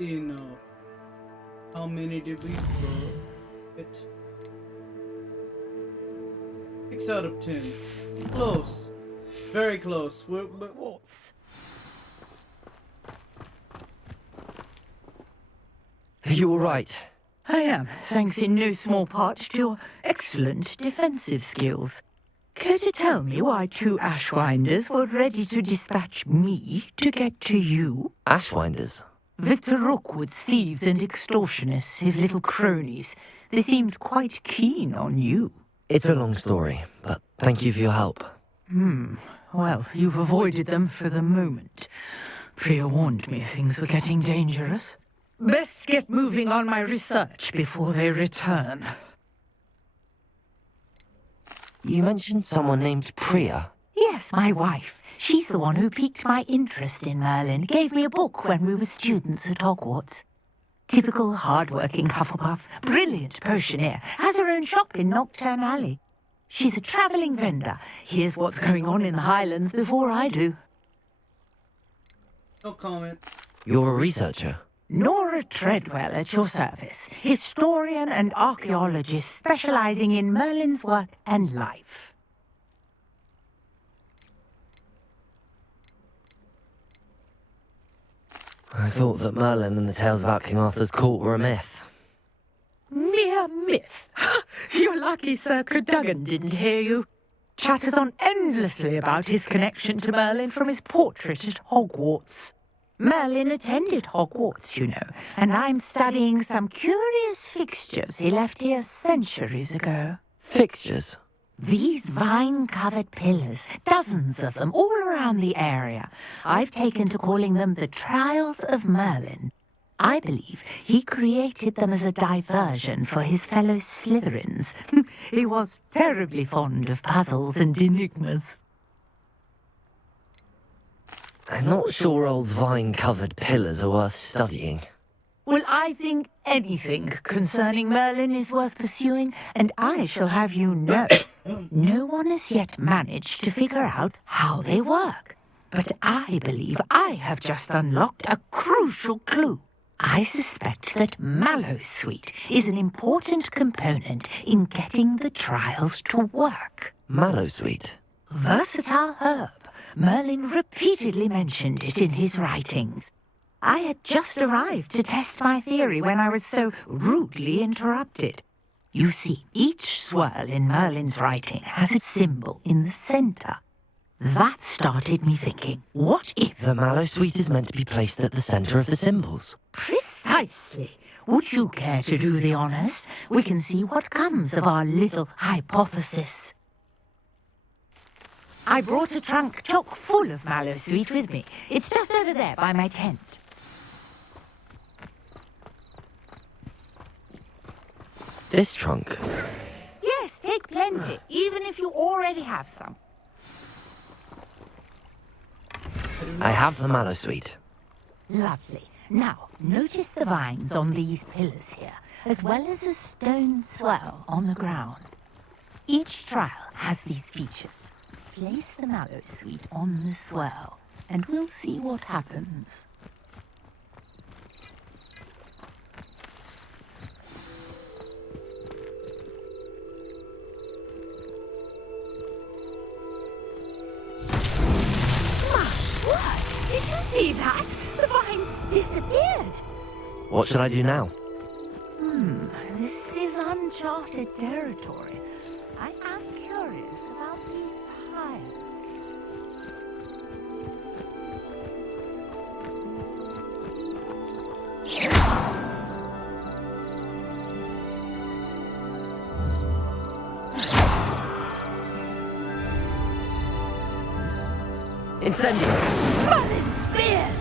how many did we throw? It. 6 out of 10. Close. Very close. Hogwarts. Are you all right? I am, thanks in no small part to your excellent defensive skills. Care to tell me why 2 Ashwinders were ready to dispatch me to get to you? Ashwinders? Victor Rookwood's thieves and extortionists, his little cronies. They seemed quite keen on you. It's a long story, but thank you for your help. Well, you've avoided them for the moment. Priya warned me things were getting dangerous. Best get moving on my research before they return. You mentioned someone named Priya. Yes, my wife. She's the one who piqued my interest in Merlin, gave me a book when we were students at Hogwarts. Typical hard-working Hufflepuff, brilliant potioneer, has her own shop in Knockturn Alley. She's a travelling vendor. Hears what's going on in the Highlands before I do. No comment. You're a researcher. Nora Treadwell at your service, historian and archaeologist specialising in Merlin's work and life. I thought that Merlin and the tales about King Arthur's court were a myth. Mere myth. You're lucky Sir Cadogan didn't hear you. Chatters on endlessly about his connection to Merlin from his portrait at Hogwarts. Merlin attended Hogwarts, you know, and I'm studying some curious fixtures he left here centuries ago. Fixtures? These vine-covered pillars, dozens of them, all around the area. I've taken to calling them the Trials of Merlin. I believe he created them as a diversion for his fellow Slytherins. He was terribly fond of puzzles and enigmas. I'm not sure old vine-covered pillars are worth studying. Well, I think anything concerning Merlin is worth pursuing, and I shall have you know, no one has yet managed to figure out how they work. But I believe I have just unlocked a crucial clue. I suspect that Mallowsweet is an important component in getting the trials to work. Mallowsweet? Versatile herb. Merlin repeatedly mentioned it in his writings. I had just arrived to test my theory when I was so rudely interrupted. You see, each swirl in Merlin's writing has a symbol in the centre. That started me thinking, what if... The Mallowsweet is meant to be placed at the centre of the symbols. Precisely. Would you care to do the honours? We can see what comes of our little hypothesis. I brought a trunk chock full of Mallowsweet with me. It's just over there by my tent. This trunk? Yes, take plenty, even if you already have some. I have the Mallowsweet. Lovely. Now, notice the vines on these pillars here, as well as a stone swell on the ground. Each trial has these features. Place the Mallowsweet on the swell, and we'll see what happens. Did you see that? The vines disappeared. What should I do now? This is uncharted territory. I am curious about these piles. Incendio! Merlin's beard!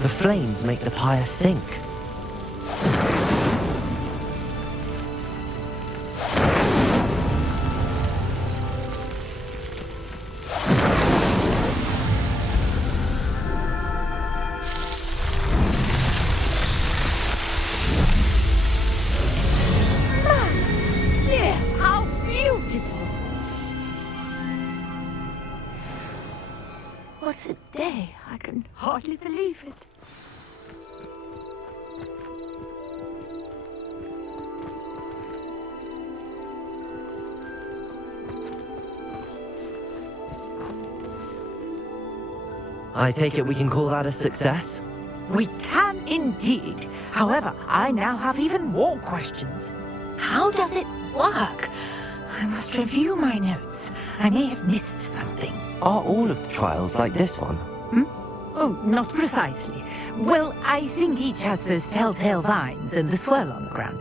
The flames make the pyre sink. Merlin's beard! How beautiful! What a day! I can hardly believe it. I take it we can call that a success? We can indeed. However, I now have even more questions. How does it work? I must review my notes. I may have missed something. Are all of the trials like this one? Oh, not precisely. Well, I think each has those telltale vines and the swirl on the ground.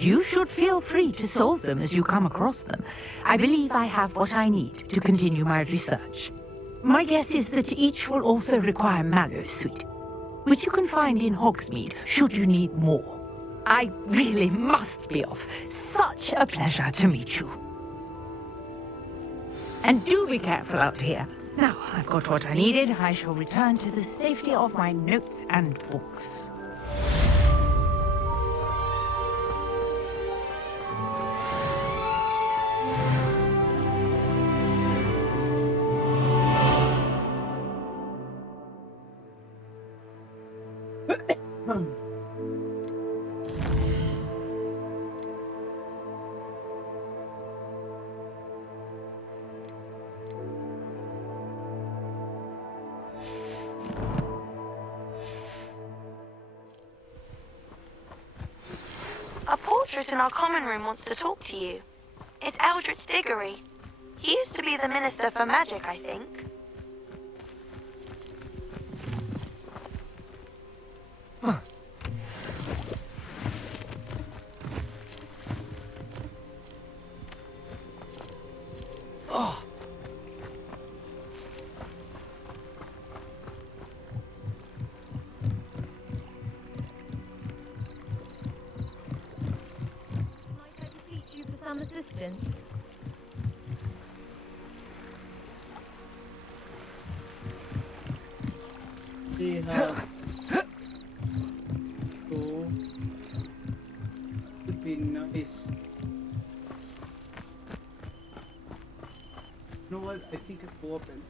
You should feel free to solve them as you come across them. I believe I have what I need to continue my research. My guess is that each will also require Mallowsweet, which you can find in Hogsmeade should you need more. I really must be off. Such a pleasure to meet you. And do be careful out here. Now I've got what I needed. I shall return to the safety of my notes and books. A portrait in our common room wants to talk to you. It's Eldritch Diggory. He used to be the Minister for Magic, I think. You for some assistance. See how cool. Would be nice. You know what? I think it will open.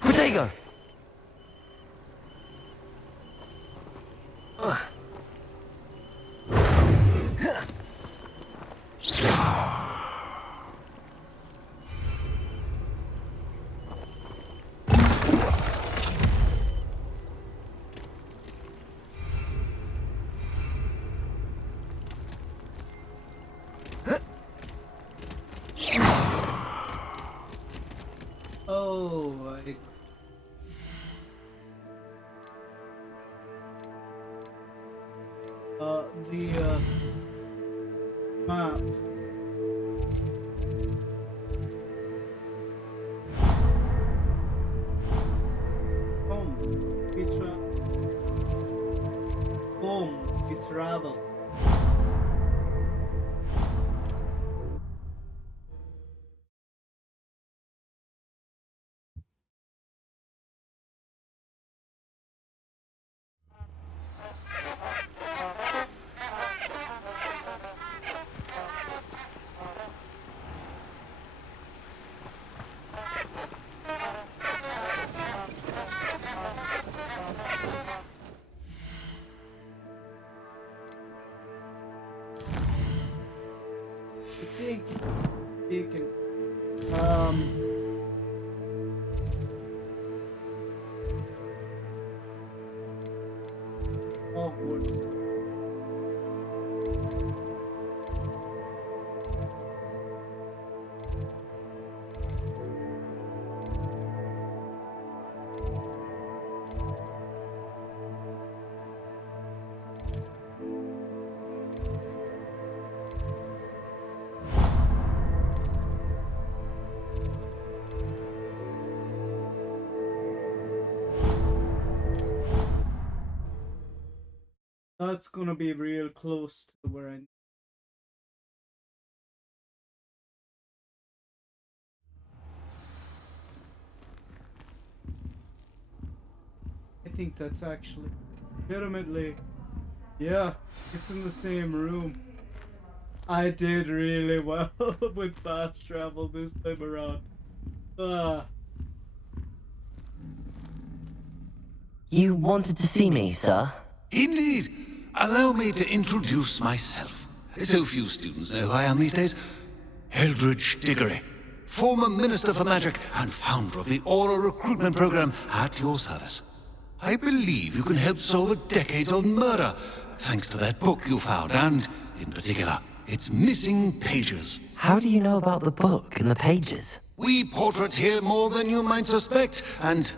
Potato! Oh, the map. Home, we travel. I think you can Hogwarts. That's gonna be real close to where I. I think that's actually legitimately, yeah, it's in the same room. I did really well with fast travel this time around. You wanted to see me, sir? Indeed. Allow me to introduce myself. So few students know who I am these days. Eldritch Diggory, former Minister for Magic and founder of the Aura Recruitment Program at your service. I believe you can help solve a decades-old murder, thanks to that book you found, and, in particular, its missing pages. How do you know about the book and the pages? We portraits here more than you might suspect, and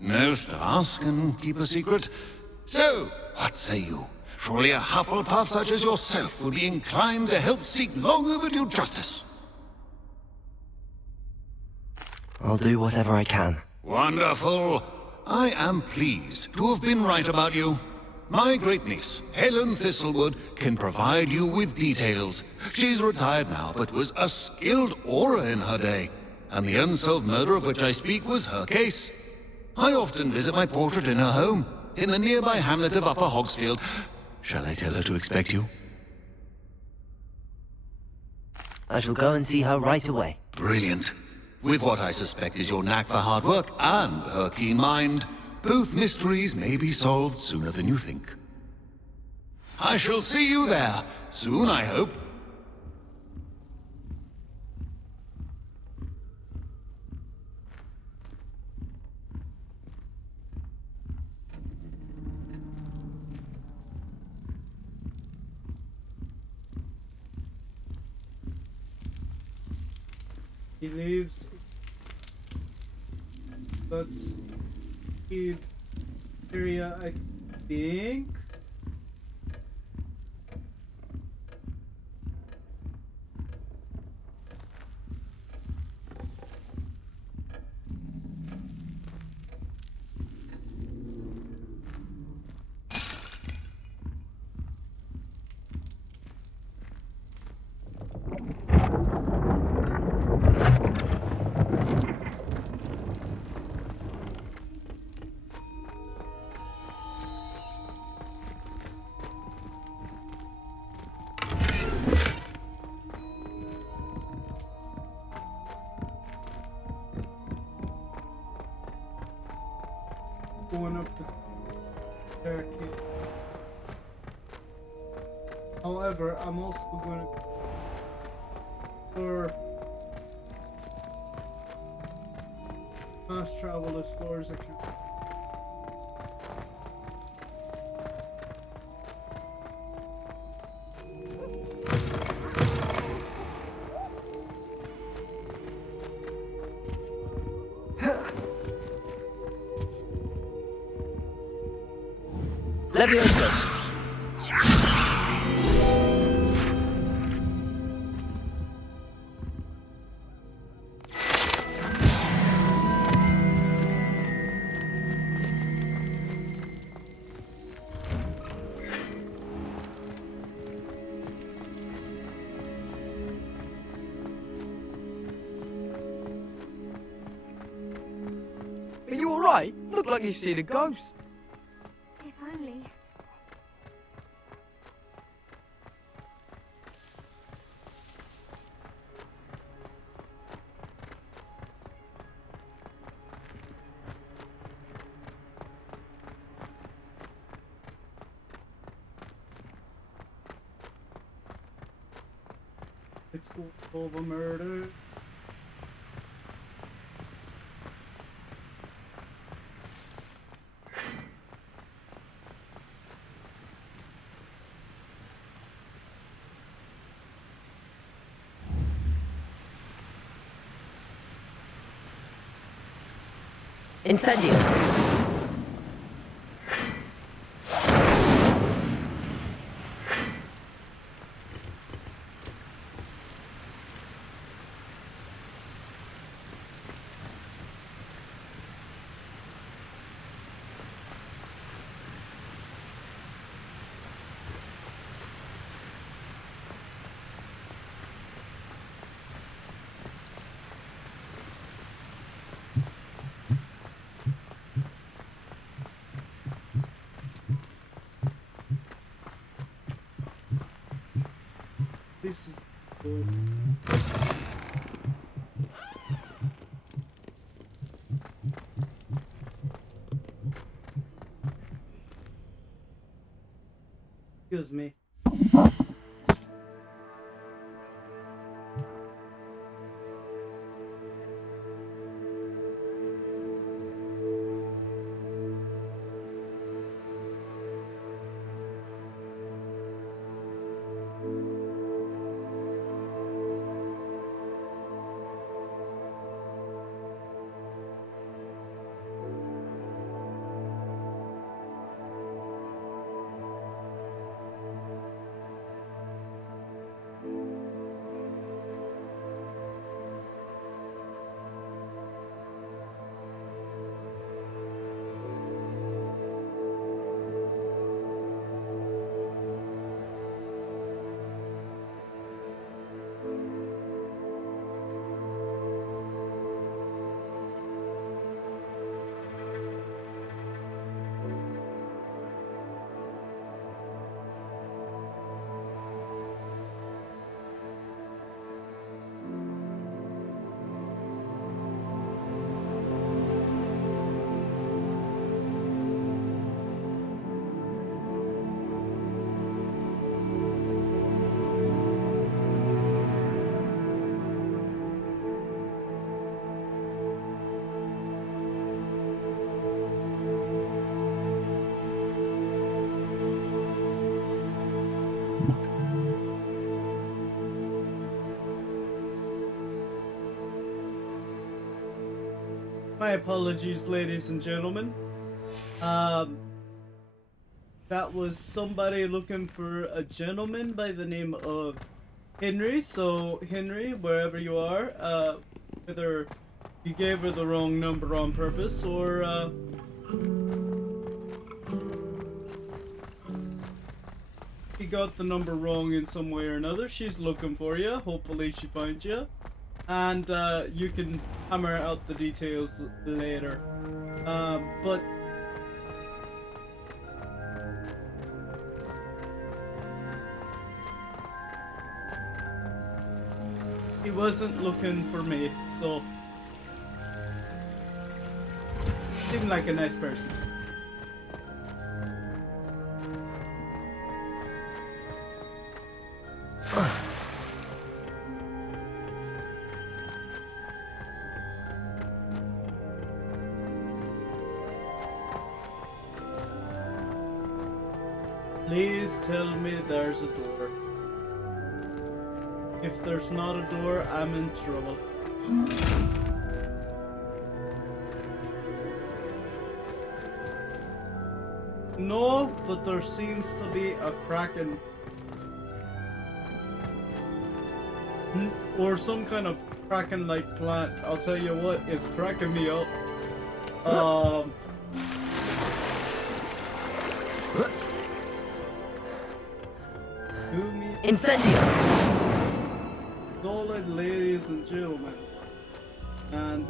most of us can keep a secret. So, what say you? Surely a Hufflepuff such as yourself would be inclined to help seek long overdue justice. I'll do whatever I can. Wonderful. I am pleased to have been right about you. My great-niece, Helen Thistlewood, can provide you with details. She's retired now, but was a skilled aura in her day, and the unsolved murder of which I speak was her case. I often visit my portrait in her home, in the nearby hamlet of Upper Hogsfield. Shall I tell her to expect you? I shall go and see her right away. Brilliant. With what I suspect is your knack for hard work and her keen mind, both mysteries may be solved sooner than you think. I shall see you there, soon I hope. He leaves. Let's keep area, I think. Going up the staircase. However, I'm also going to explore fast travel as far as I can. Leviosa! Are you alright? Look like you've seen a ghost. If only. It's called a murder. Incendio! This is good. Excuse me. My apologies, ladies and gentlemen. That was somebody looking for a gentleman by the name of Henry. So, Henry, wherever you are, whether you gave her the wrong number on purpose or, you got the number wrong in some way or another, she's looking for you. Hopefully she finds you. And, you can hammer out the details later. But he wasn't looking for me, so seemed like a nice person. Please tell me there's a door. If there's not a door, I'm in trouble. No, but there seems to be a kraken. Or some kind of kraken-like plant. I'll tell you what, it's cracking me up. Incendio! Solid, ladies and gentlemen. And,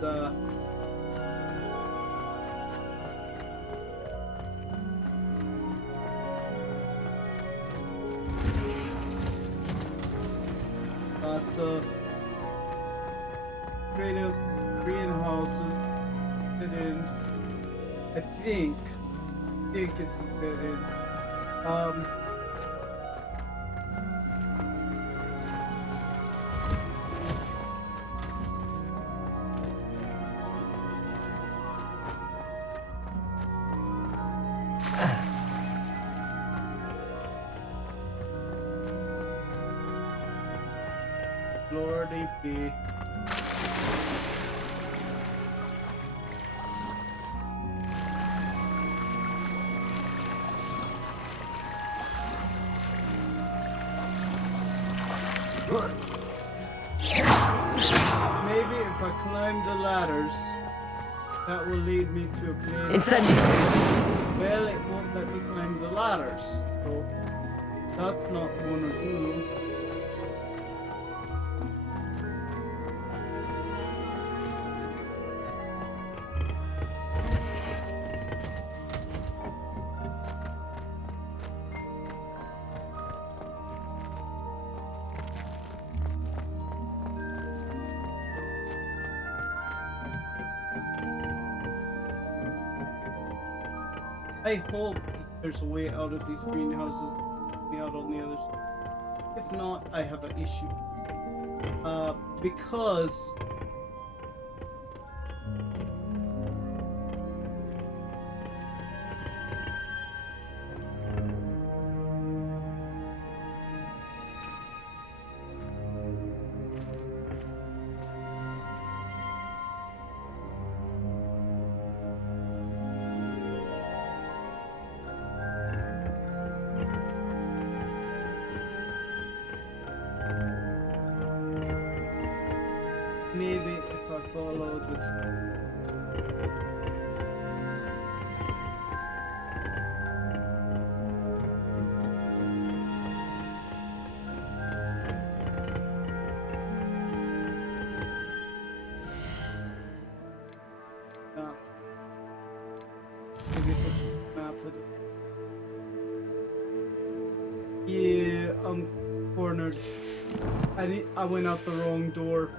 that's creative greenhouses fit in. I think it's a fit in. Lordy be. Maybe if I climb the ladders, that will lead me to a place. Incendio! Well, it won't let me climb the ladders, so that's not gonna do. I hope there's a way out of these greenhouses, me out on the other side. If not, I have an issue. Because maybe if I follow the maybe put a map with it. Yeah, I'm cornered. I went out the wrong door.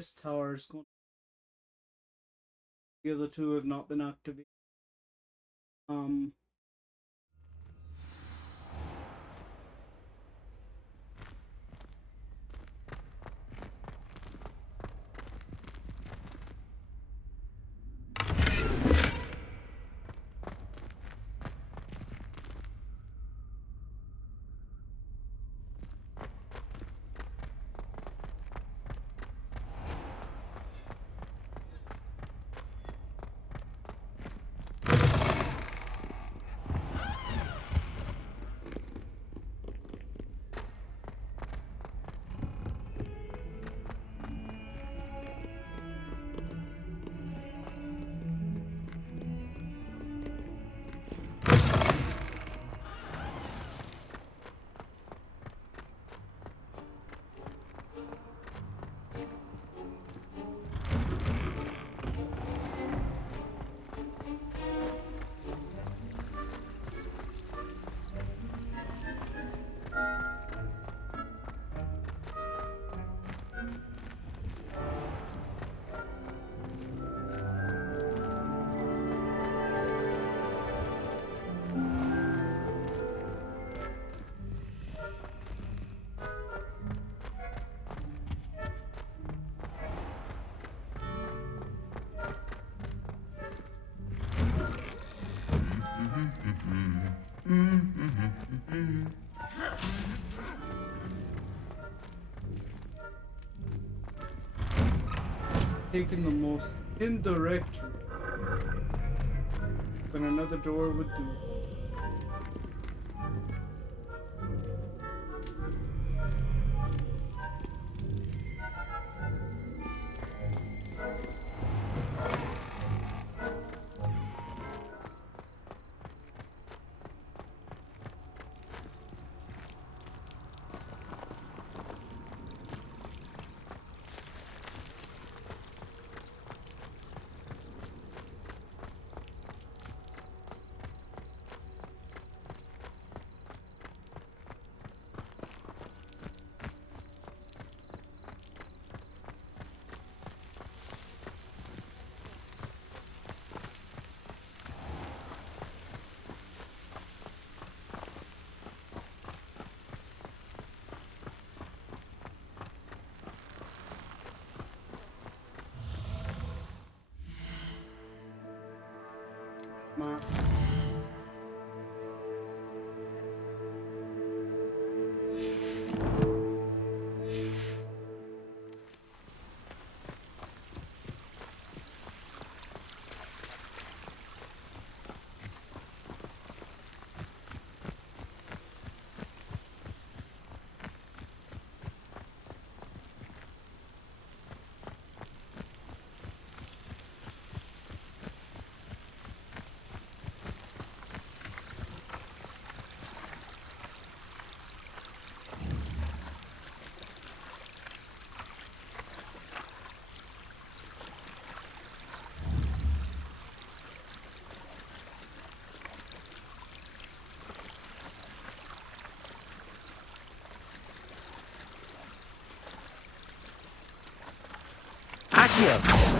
West Tower is going. The other two have not been activated. Um. Taking the most indirect when another door would do. Accio!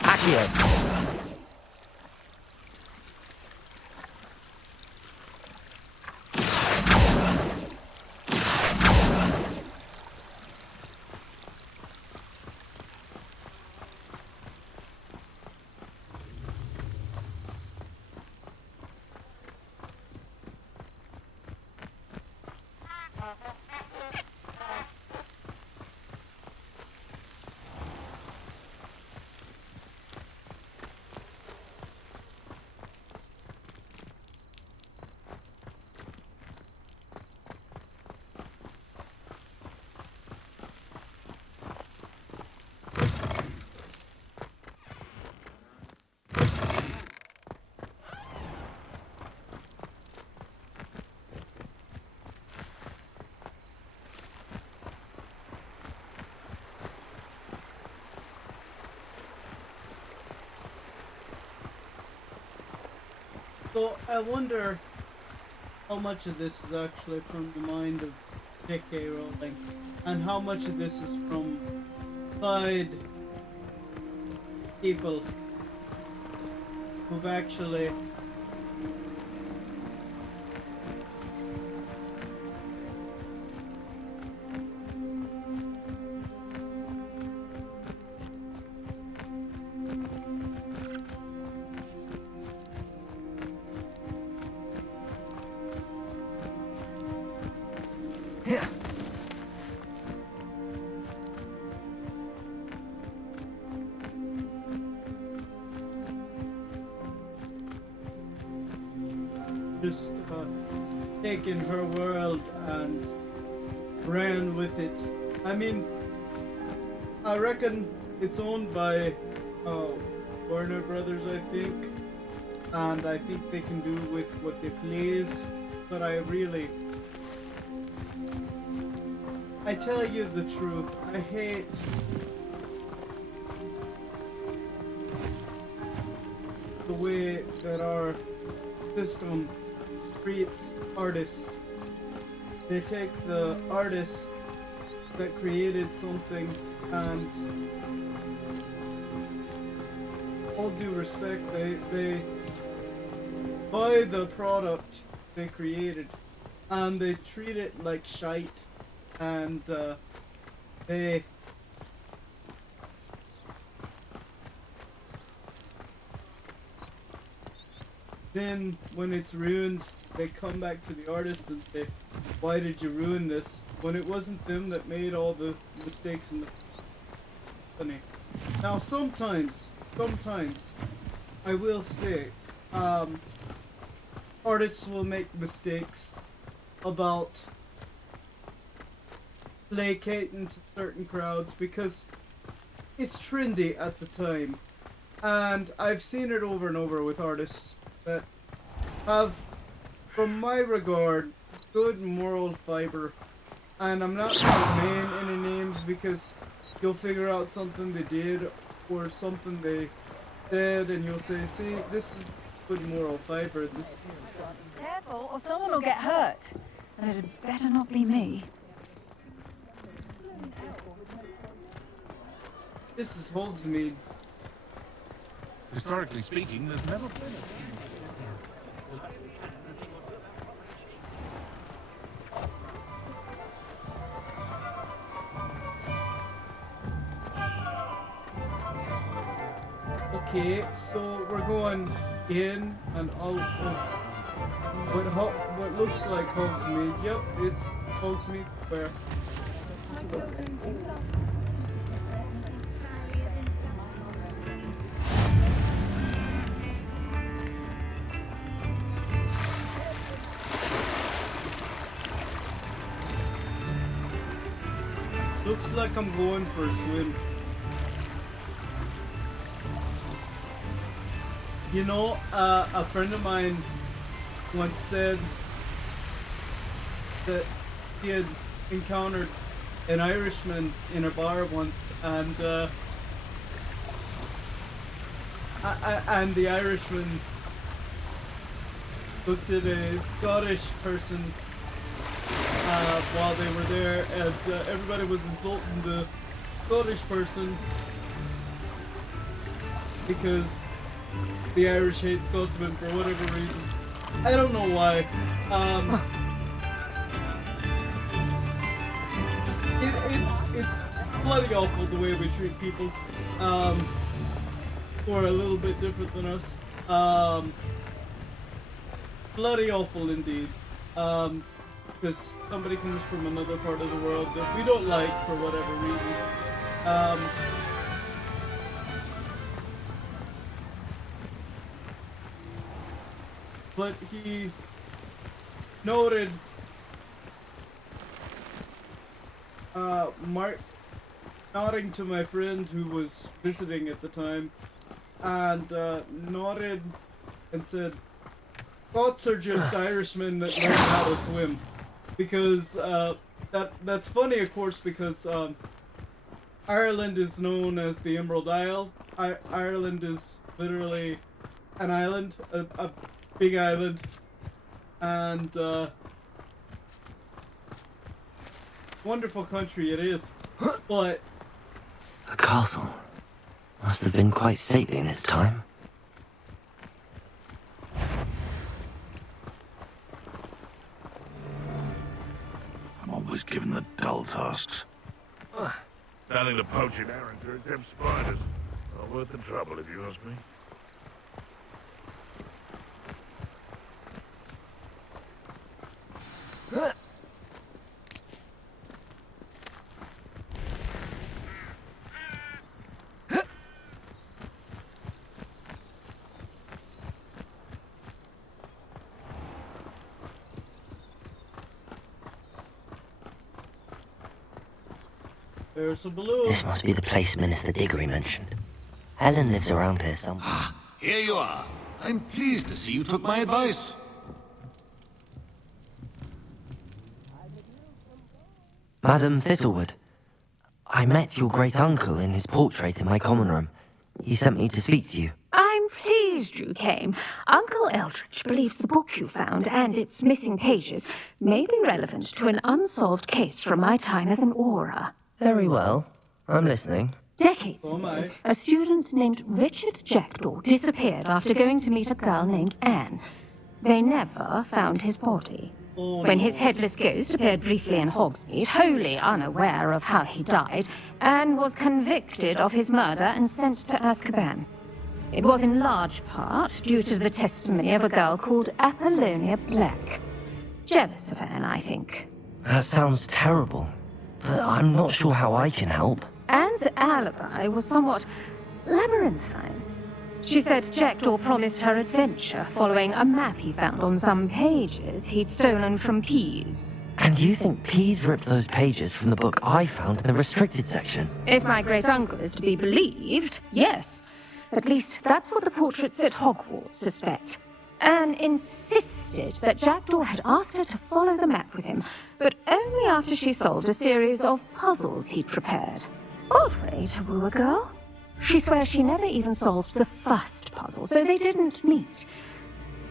Accio! So I wonder how much of this is actually from the mind of J.K. Rowling, and how much of this is from side people who've actually just taken her world and ran with it. I mean, I reckon it's owned by Warner Brothers, I think, and I think they can do with what they please. But I tell you the truth, I hate the way that our system treats artists. They take the artist that created something and, all due respect, they buy the product they created and they treat it like shite, and they then when it's ruined, they come back to the artist and say, why did you ruin this? When it wasn't them that made all the mistakes in the company. Now sometimes, I will say, artists will make mistakes about placating to certain crowds because it's trendy at the time. And I've seen it over and over with artists that have, from my regard, good moral fiber. And I'm not going to name any names because you'll figure out something they did or something they said and you'll say, see, this is good moral fiber. This. Careful or someone will get hurt. And it better not be me. This is Hogsmeade. Historically speaking, there's never been a... Okay, so we're going in and out of what looks like Hogsmeade. Yep, it's Hogsmeade Square. Looks like I'm going for a swim. You know, a friend of mine once said that he had encountered an Irishman in a bar once, and the Irishman looked at a Scottish person while they were there, and everybody was insulting the Scottish person because the Irish hate Scotsmen for whatever reason. I don't know why. It's bloody awful the way we treat people who are a little bit different than us. Bloody awful indeed. Because somebody comes from another part of the world that we don't like for whatever reason. But he noted nodding to my friend who was visiting at the time, and nodded and said, "Scots are just Irishmen that learn how to swim." Because that's funny, of course, because Ireland is known as the Emerald Isle. Ireland is literally an island, a big island, and wonderful country it is, but A castle. Must have been quite stately in its time. I'm always given the dull tasks. Nothing to poach in Arrington except spiders. Not worth the trouble, if you ask me. there's a balloon. This must be the place Minister Diggory mentioned. Helen lives around here somewhere. Here you are. I'm pleased to see you took my advice. Madam Thistlewood, I met your great-uncle in his portrait in my common room. He sent me to speak to you. I'm pleased you came. Uncle Eldridge believes the book you found and its missing pages may be relevant to an unsolved case from my time as an aura. Very well. I'm listening. Decades ago, a student named Richard Jackdaw disappeared after going to meet a girl named Anne. They never found his body. When his headless ghost appeared briefly in Hogsmeade, wholly unaware of how he died, Anne was convicted of his murder and sent to Azkaban. It was in large part due to the testimony of a girl called Apollonia Black. Jealous of Anne, I think. That sounds terrible, but I'm not sure how I can help. Anne's alibi was somewhat labyrinthine. She said Jackdaw promised her adventure following a map he found on some pages he'd stolen from Peeves. And you think Peeves ripped those pages from the book I found in the restricted section? If my great-uncle is to be believed, yes. At least that's what the portraits at Hogwarts suspect. Anne insisted that Jackdaw had asked her to follow the map with him, but only after she solved a series of puzzles he'd prepared. Odd way to woo a girl. She swears she never even solved the first puzzle, so they didn't meet.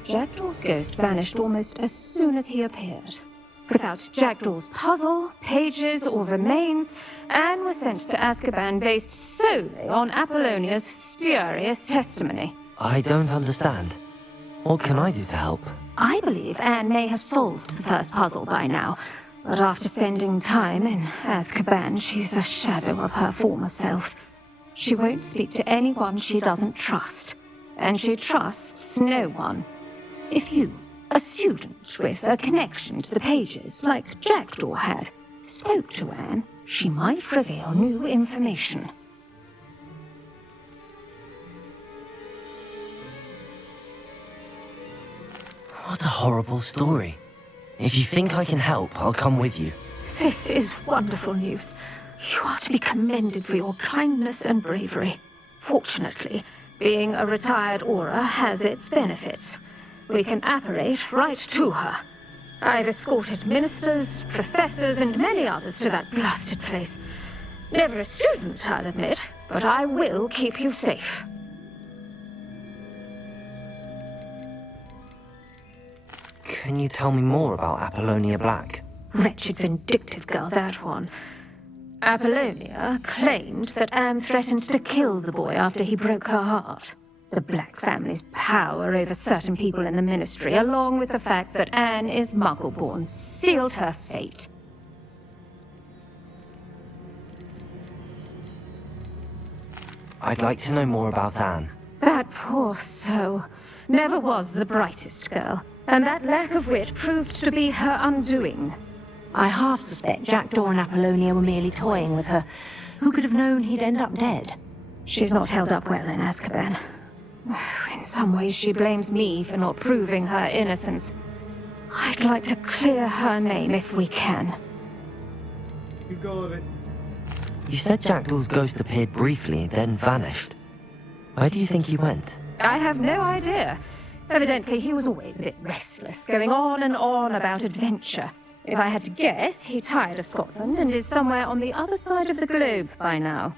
Jackdaw's ghost vanished almost as soon as he appeared. Without Jackdaw's puzzle, pages, or remains, Anne was sent to Azkaban based solely on Apollonia's spurious testimony. I don't understand. What can I do to help? I believe Anne may have solved the first puzzle by now, but after spending time in Azkaban, she's a shadow of her former self. She won't speak to anyone she doesn't trust, and she trusts no one. If you, a student with a connection to the pages, like Jackdaw had, spoke to Anne, she might reveal new information. What a horrible story. If you think I can help, I'll come with you. This is wonderful news. You are to be commended for your kindness and bravery. Fortunately, being a retired aura has its benefits. We can apparate right to her. I've escorted ministers, professors, and many others to that blasted place. Never a student, I'll admit, but I will keep you safe. Can you tell me more about Apollonia Black? Wretched, vindictive girl, that one. Apollonia claimed that Anne threatened to kill the boy after he broke her heart. The Black family's power over certain people in the Ministry, along with the fact that Anne is Muggle-born, sealed her fate. I'd like to know more about Anne. That poor soul never was the brightest girl, and that lack of wit proved to be her undoing. I half suspect Jackdaw and Apollonia were merely toying with her. Who could have known he'd end up dead? She's not held up well in Azkaban. In some ways, she blames me for not proving her innocence. I'd like to clear her name if we can. You got it. You said Jackdaw's ghost appeared briefly, then vanished. Where do you think he went? I have no idea. Evidently, he was always a bit restless, going on and on about adventure. If I had to guess, he tired of Scotland and is somewhere on the other side of the globe by now.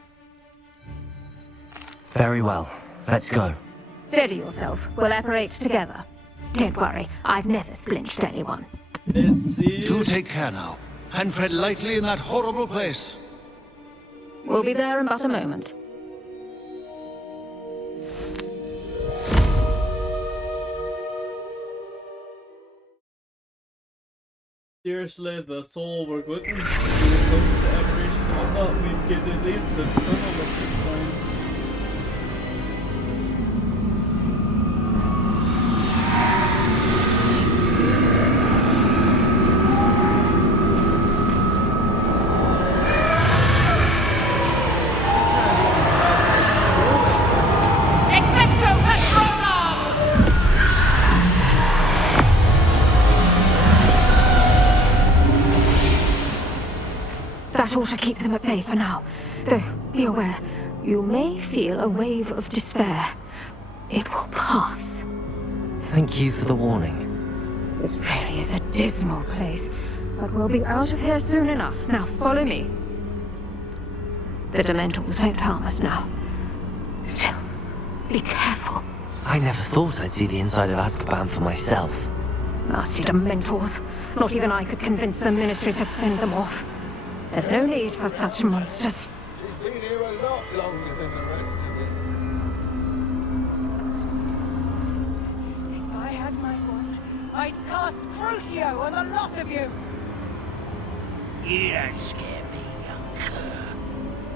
Very well. Let's go. Steady yourself. We'll apparate together. Don't worry, I've never splinched anyone. Let's see. Do take care now, and tread lightly in that horrible place. We'll be there in but a moment. Seriously, that's all we're getting when it comes to aberration. I thought we'd get at least a tunnel of some kind. That ought to keep them at bay for now. Though, be aware, you may feel a wave of despair. It will pass. Thank you for the warning. This really is a dismal place, but we'll be out of here soon enough. Now follow me. The Dementors won't harm us now. Still, be careful. I never thought I'd see the inside of Azkaban for myself. Nasty Dementors. Not even I could convince the Ministry to send them off. There's no need for such monsters. She's been here a lot longer than the rest of it. If I had my wand, I'd cast Crucio on the lot of you! You don't scare me, young cur.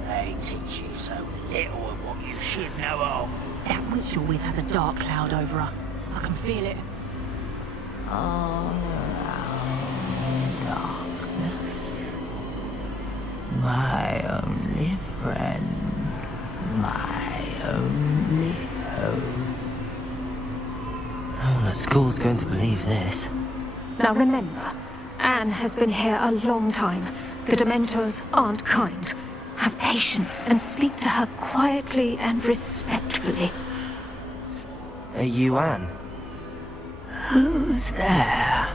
They teach you so little of what you should know of. That witch you're with has a dark cloud over her. I can feel it. All around darkness. My only friend. My only hope. No one at school's going to believe this. Now remember, Anne has been here a long time. The Dementors aren't kind. Have patience and speak to her quietly and respectfully. Are you Anne? Who's there?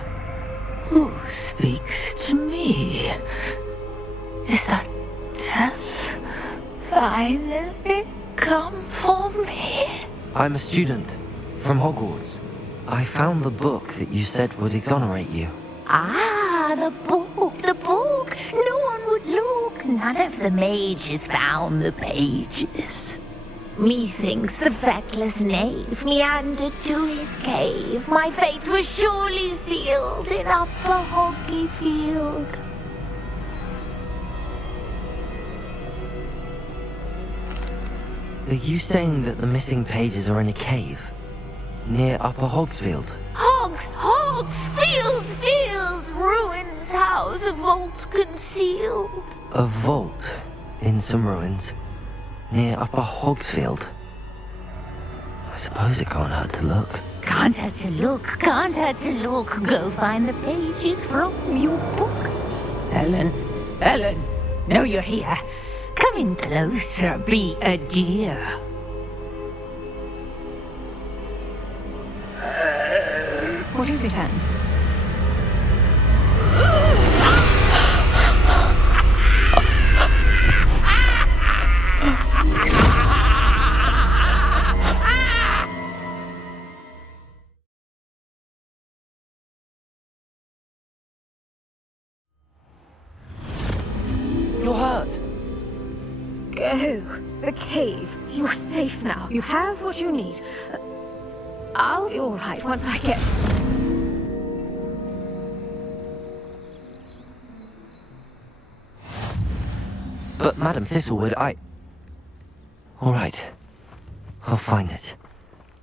Who speaks to me? Is that death finally come for me? I'm a student from Hogwarts. I found the book that you said would exonerate you. Ah, the book, the book. No one would look. None of the mages found the pages. Methinks the feckless knave meandered to his cave. My fate was surely sealed in Upper Hogsfield. Are you saying that the missing pages are in a cave? Near Upper Hogsfield? Hogsfield! Ruins house, a vault concealed. A vault in some ruins near Upper Hogsfield. I suppose it can't hurt to look. Can't hurt to look, can't hurt to look. Go find the pages from your book. Ellen, know you're here. Come in closer, be a dear. What is it, Anne? You're hurt. Go. The cave. You're safe now. You have what you need. I'll be all right once I get... But Madam Thistlewood, all right. I'll find it.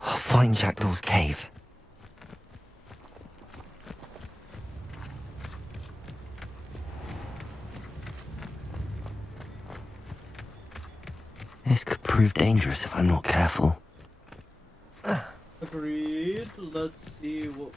I'll find Jackdaw's cave. This could prove dangerous if I'm not careful. Agreed. Let's see what...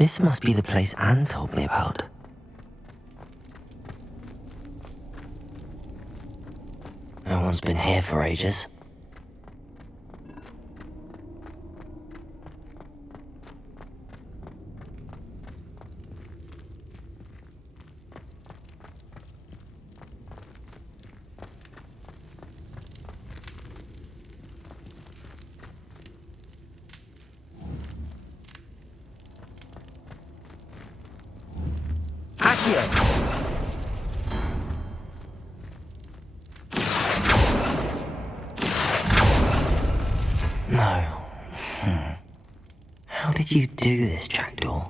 This must be the place Anne told me about. No one's been here for ages. No. How did you do this, Jackdaw?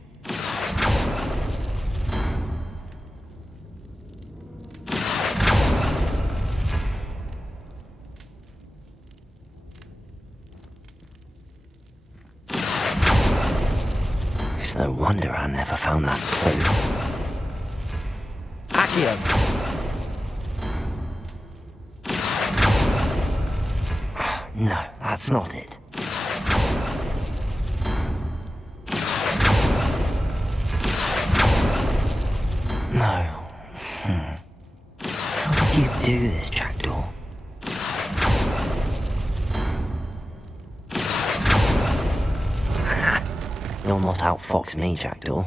It's no wonder I never found that clue. Accio! No, that's not it. No. How did you do this, Jackdaw? You'll not outfox me, Jackdaw.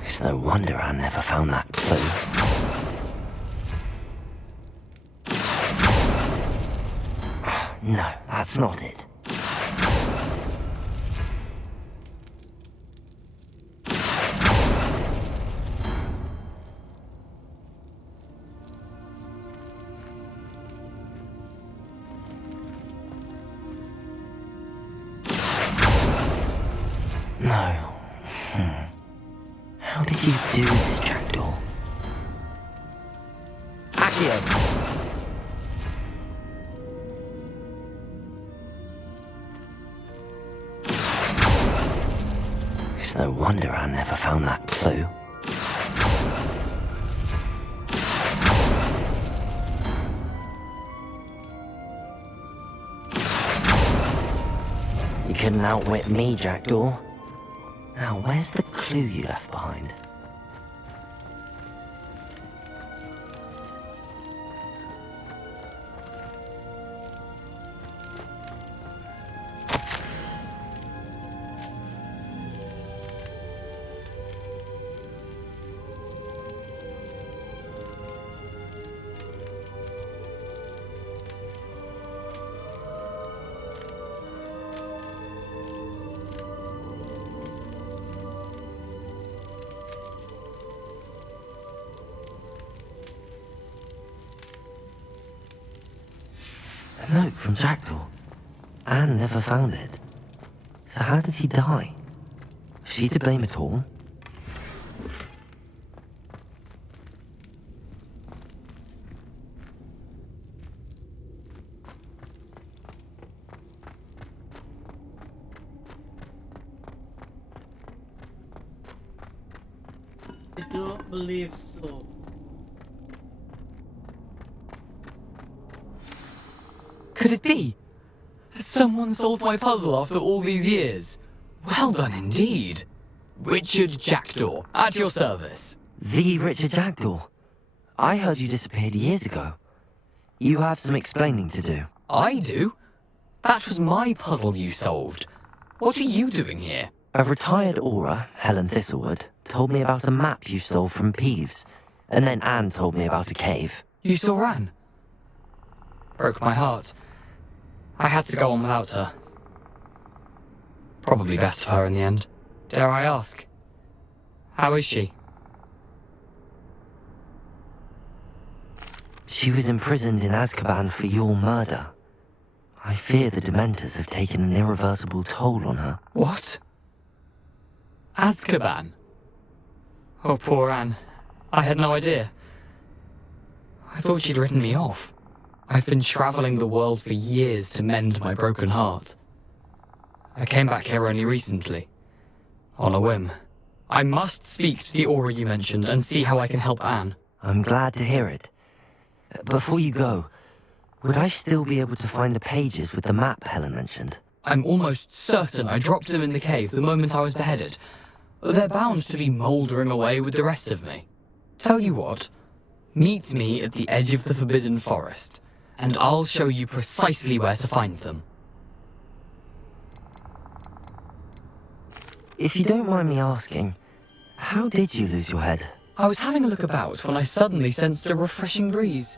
It's no wonder I never found that clue. No, that's not it. No. How did you do this, Jackdaw? Accio! It's no wonder I never found that clue. You couldn't outwit me, Jackdaw. Now, where's the clue you left behind? A note from Jackdaw. Anne never found it. So how did he die? Was she to blame at all? I don't believe so. Could it be? Someone solved my puzzle after all these years. Well done indeed. Richard Jackdaw, at your service. The Richard Jackdaw. I heard you disappeared years ago. You have some explaining to do. I do? That was my puzzle you solved. What are you doing here? A retired aura, Helen Thistlewood, told me about a map you stole from Peeves, and then Anne told me about a cave. You saw Anne? Broke my heart. I had to go on without her. Probably best of her in the end. Dare I ask? How is she? She was imprisoned in Azkaban for your murder. I fear the Dementors have taken an irreversible toll on her. What? Azkaban? Oh, poor Anne. I had no idea. I thought she'd written me off. I've been traveling the world for years to mend my broken heart. I came back here only recently, on a whim. I must speak to the aura you mentioned and see how I can help Anne. I'm glad to hear it. Before you go, would I still be able to find the pages with the map Helen mentioned? I'm almost certain I dropped them in the cave the moment I was beheaded. They're bound to be mouldering away with the rest of me. Tell you what, meet me at the edge of the Forbidden Forest, and I'll show you precisely where to find them. If you don't mind me asking, how did you lose your head? I was having a look about when I suddenly sensed a refreshing breeze,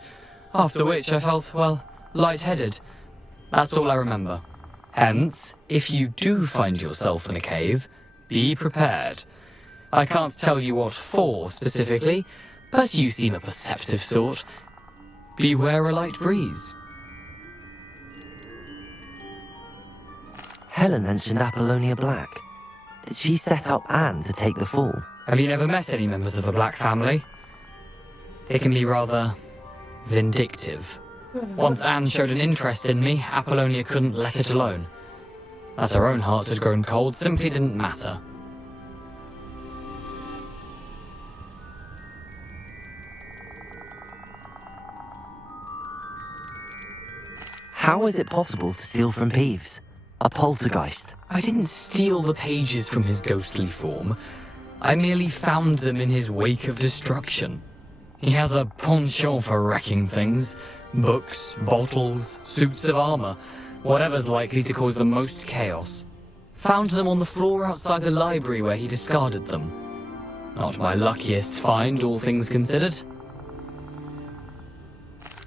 after which I felt, well, lightheaded. That's all I remember. Hence, if you do find yourself in a cave, be prepared. I can't tell you what for specifically, but you seem a perceptive sort. Beware a light breeze. Helen mentioned Apollonia Black. Did she set up Anne to take the fall? Have you never met any members of the Black family? They can be rather vindictive. Once Anne showed an interest in me, Apollonia couldn't let it alone. That her own heart had grown cold simply didn't matter. How is it possible to steal from Peeves? A poltergeist? I didn't steal the pages from his ghostly form. I merely found them in his wake of destruction. He has a penchant for wrecking things. Books, bottles, suits of armor, whatever's likely to cause the most chaos. Found them on the floor outside the library where he discarded them. Not my luckiest find, all things considered.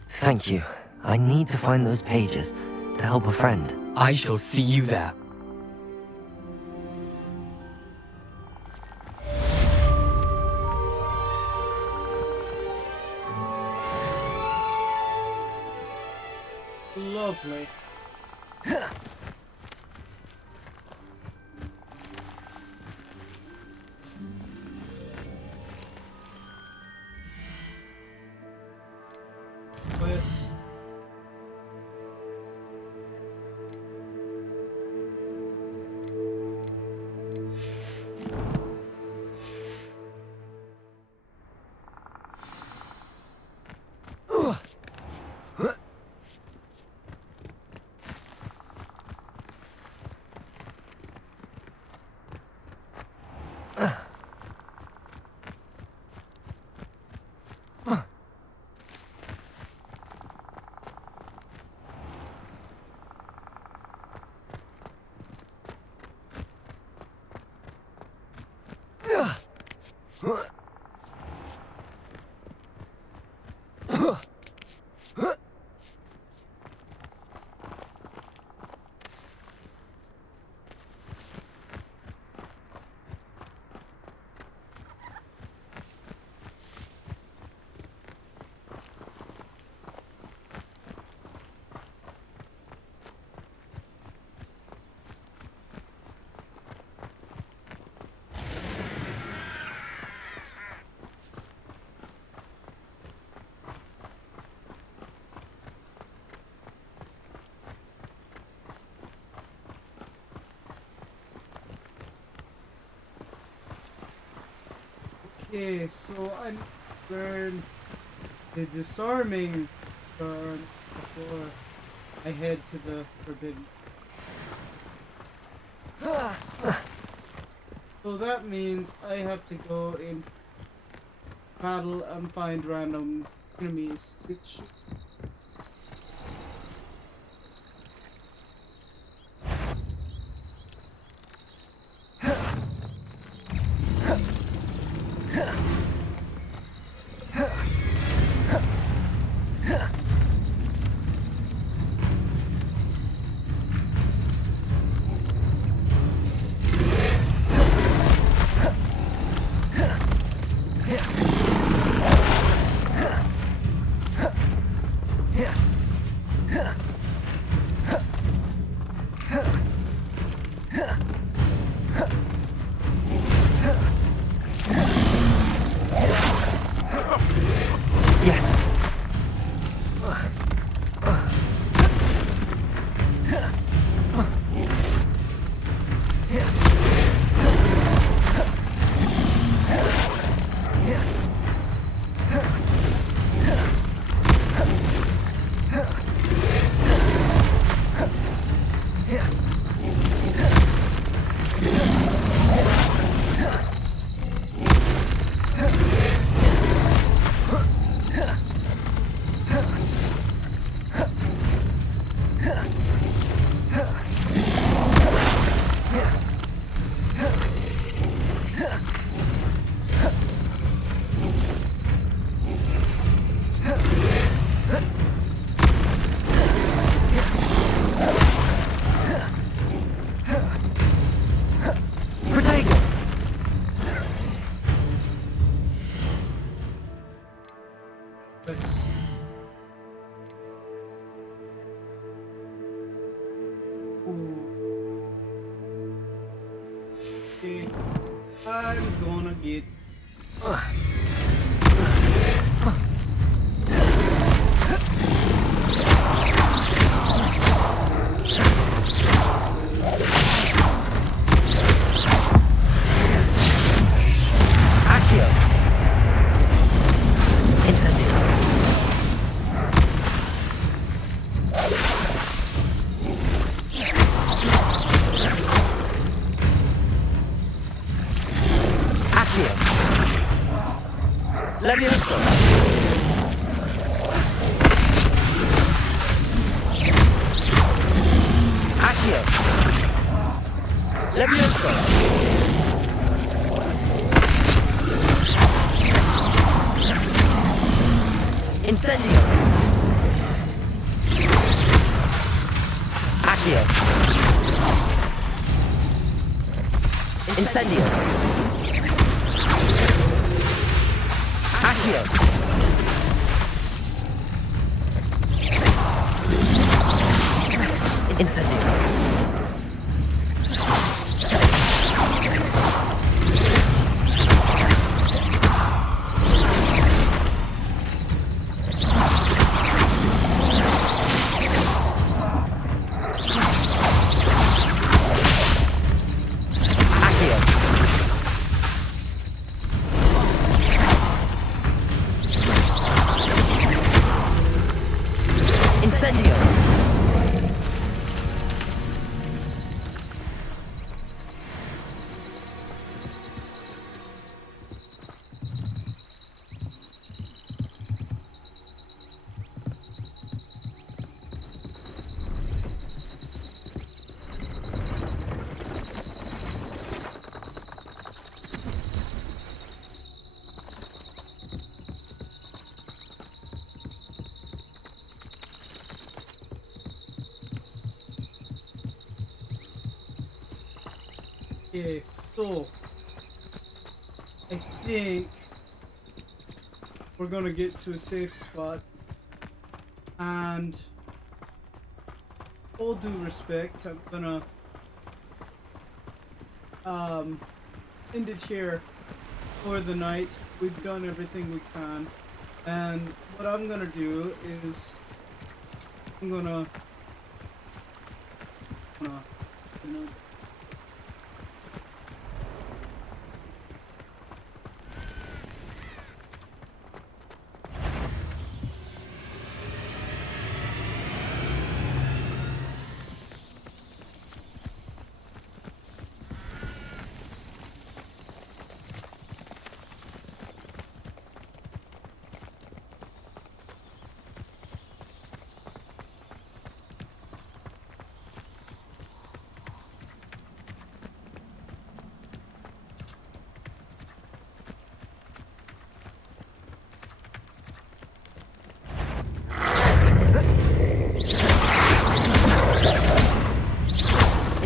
Thank you. I need to find those pages to help a friend. I shall see you there. Lovely. Okay, so I learned the disarming burn before I head to the forbidden. So that means I have to go in battle and find random enemies, which Okay, I'm gonna get. Levioso. Accio. Levioso. Incendio. Accio. Incendio. Accio. Incendio. Incendio. Okay, so I think we're gonna get to a safe spot, and all due respect, I'm gonna end it here for the night. We've done everything we can, and what I'm gonna do is I'm gonna you know,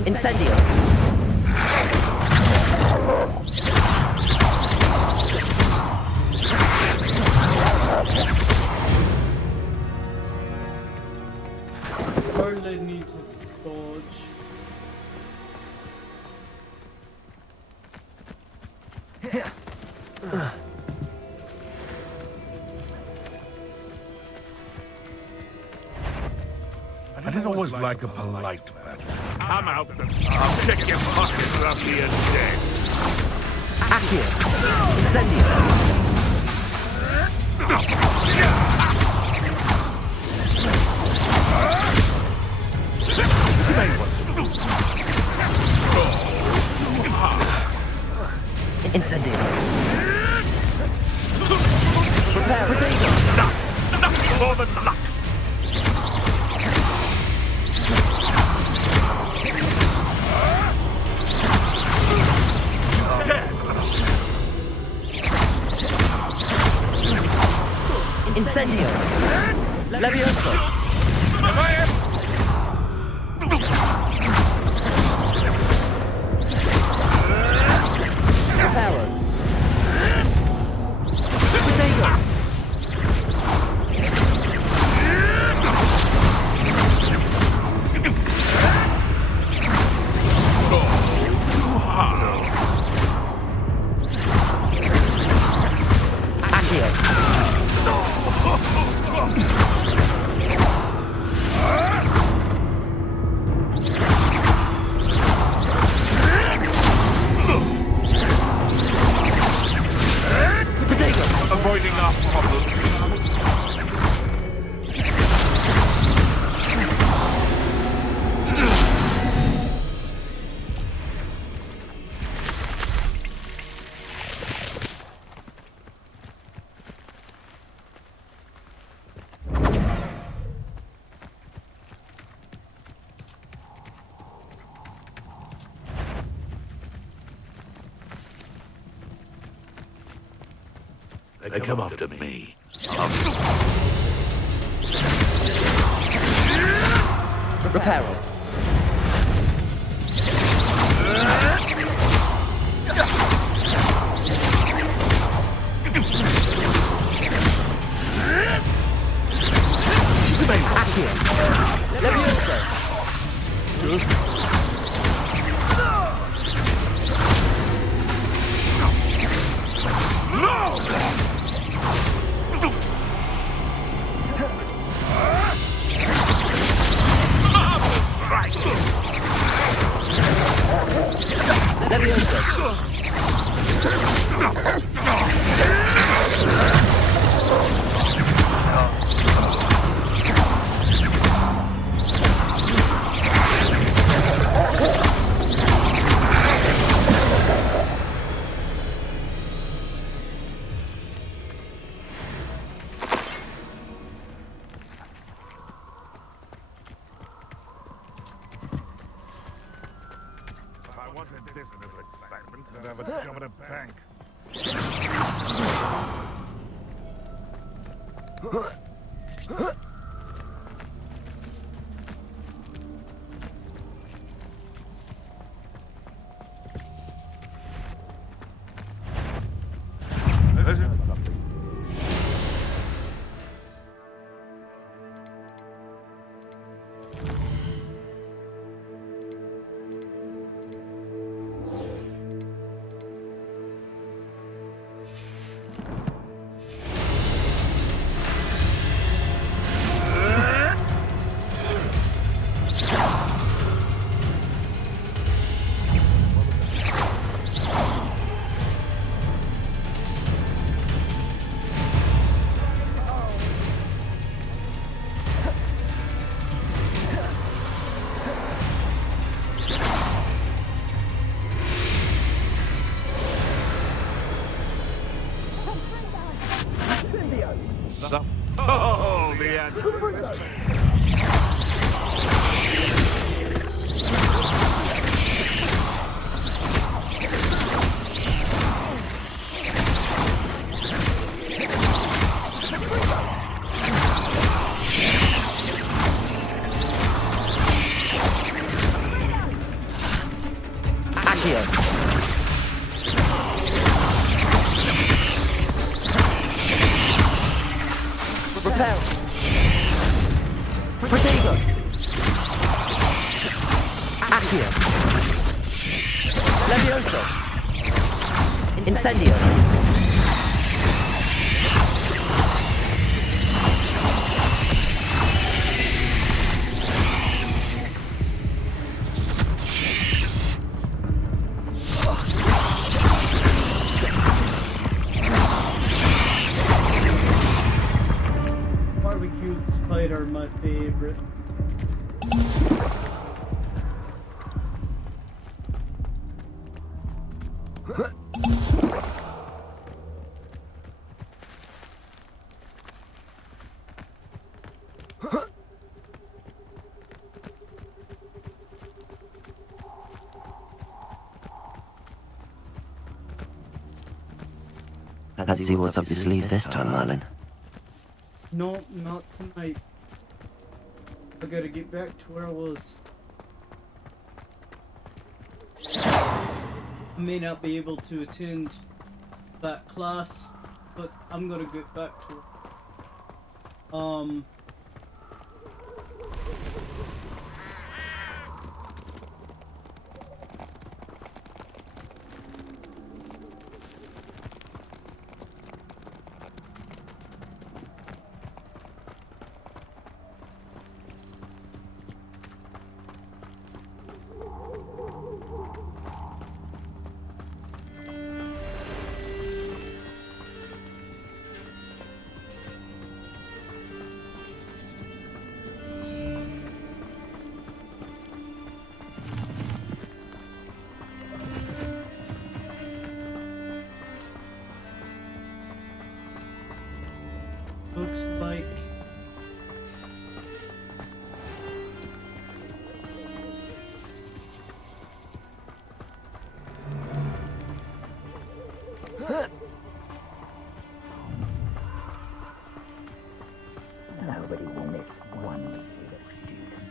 Incendio. hardly need to dodge. I didn't always like a polite battle. Come out and I'll check your pockets after you're dead. Accio. Incendio. You may want to move. Incendio. Prepare. Potato. Nothing more than luck. Incendio. Levioso. Reparo. Potato. Avoiding our problem. They come after me. Reparo. Accio. Levioso. Levioso. I wanted this little excitement and have a job at a bank. Oh, the answer. Repel. Protego. Accio. Levioso. Incendio. favorite. Let's see what's up your sleeve this time, Merlin. No, not tonight. I gotta get back to where I was. I may not be able to attend that class, but I'm gonna get back to it. Looks like Nobody will miss one little student.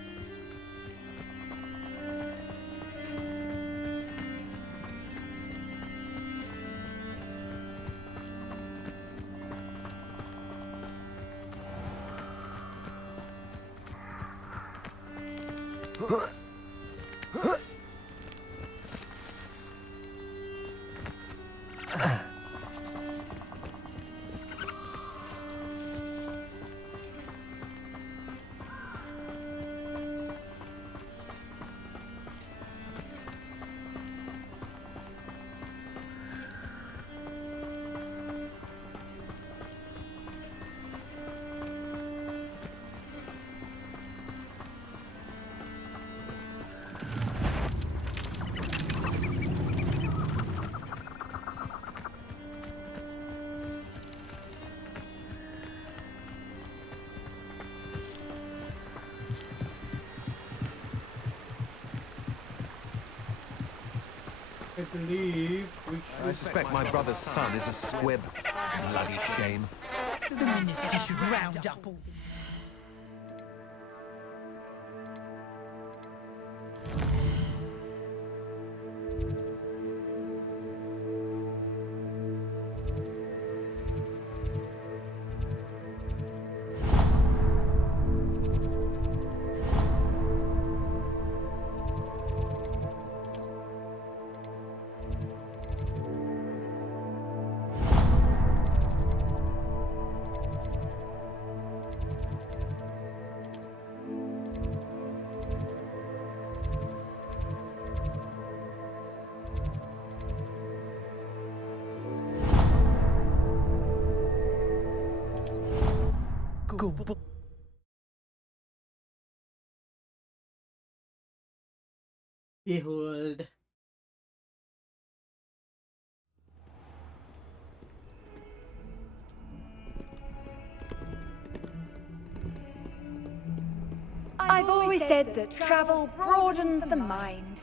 I believe we should... I suspect my brother's son is a squib. Bloody shame. The minute you should round up all Behold. I've always said that travel broadens the mind.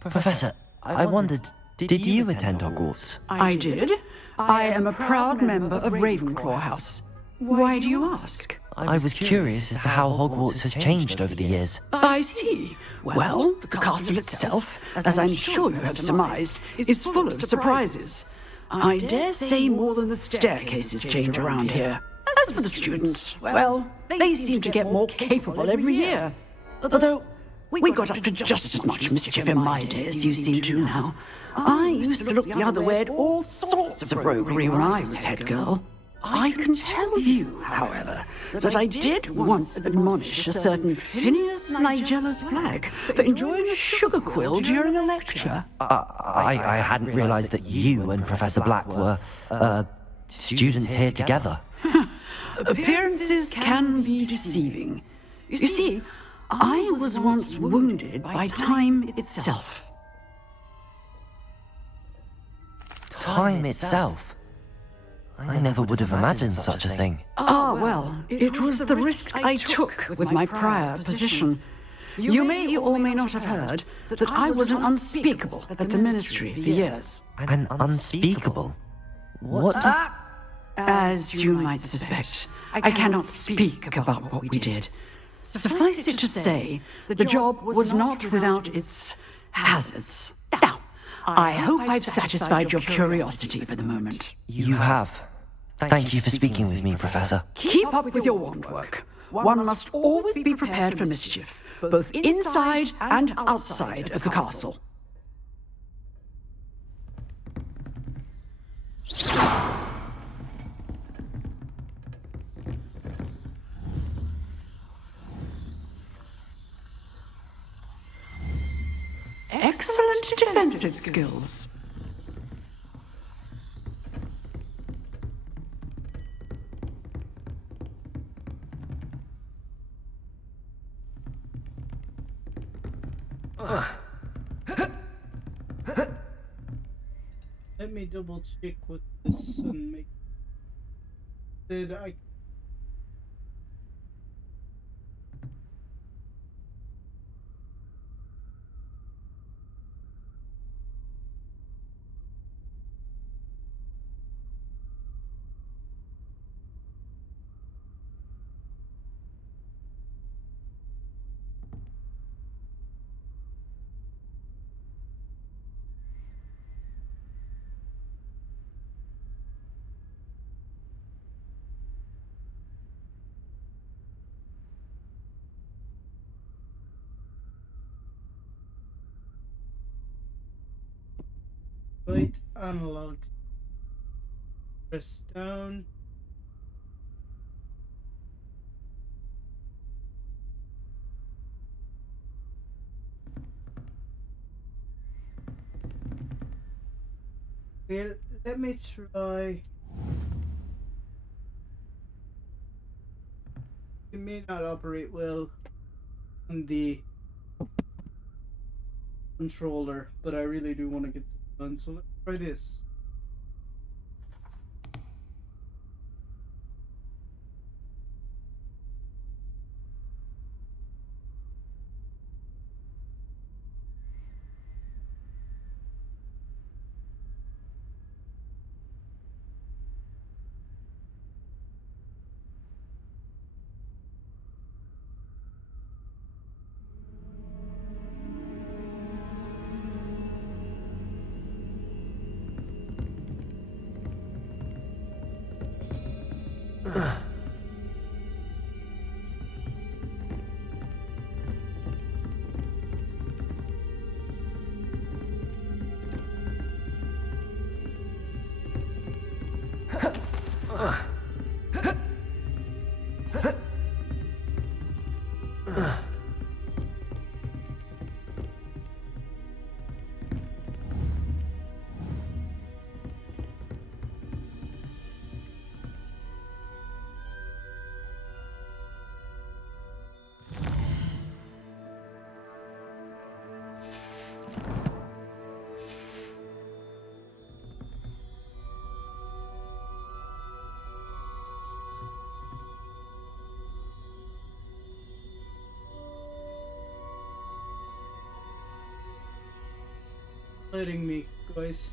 Professor, I wondered, did you attend Hogwarts? I did. I am a proud member of Ravenclaw House. Why do you ask? I was curious as to how Hogwarts has changed over the years. I see. Well, the castle itself, as I'm sure you have surmised, is full of surprises. I dare say more than the staircases change around here. As for the students, well, they seem to get more capable every year. Although, We got up to just as much mischief in my day as you seem to now. I used to look the other way at all sorts of roguery when I was head girl. I can tell you, however, that I did once admonish a certain Phineas Nigella's Black for enjoying a sugar quill during a lecture. I hadn't realized that you and Professor Black were, students here together. Appearances can be deceiving. You see, I was once wounded by time itself. Time itself? I never would have imagined such a thing. Well, it was the risk I took with my prior position. You may or may not have heard that I was an unspeakable at the Ministry for years. An unspeakable? What does... As you might suspect, I cannot speak about what we did. Suffice it to say, the job was not without its hazards. Now, I hope I've satisfied your curiosity for the moment. You have. Thank you for speaking with me, Professor. Keep up with your wand work. One must always be prepared for mischief, both inside and outside of the castle. Excellent defensive skills. Let me double check with this and make... Did I... Right, analog. Press down. Well, let me try. It may not operate well on the controller, but I really do want to get this done, so let's try this. Letting me, guys.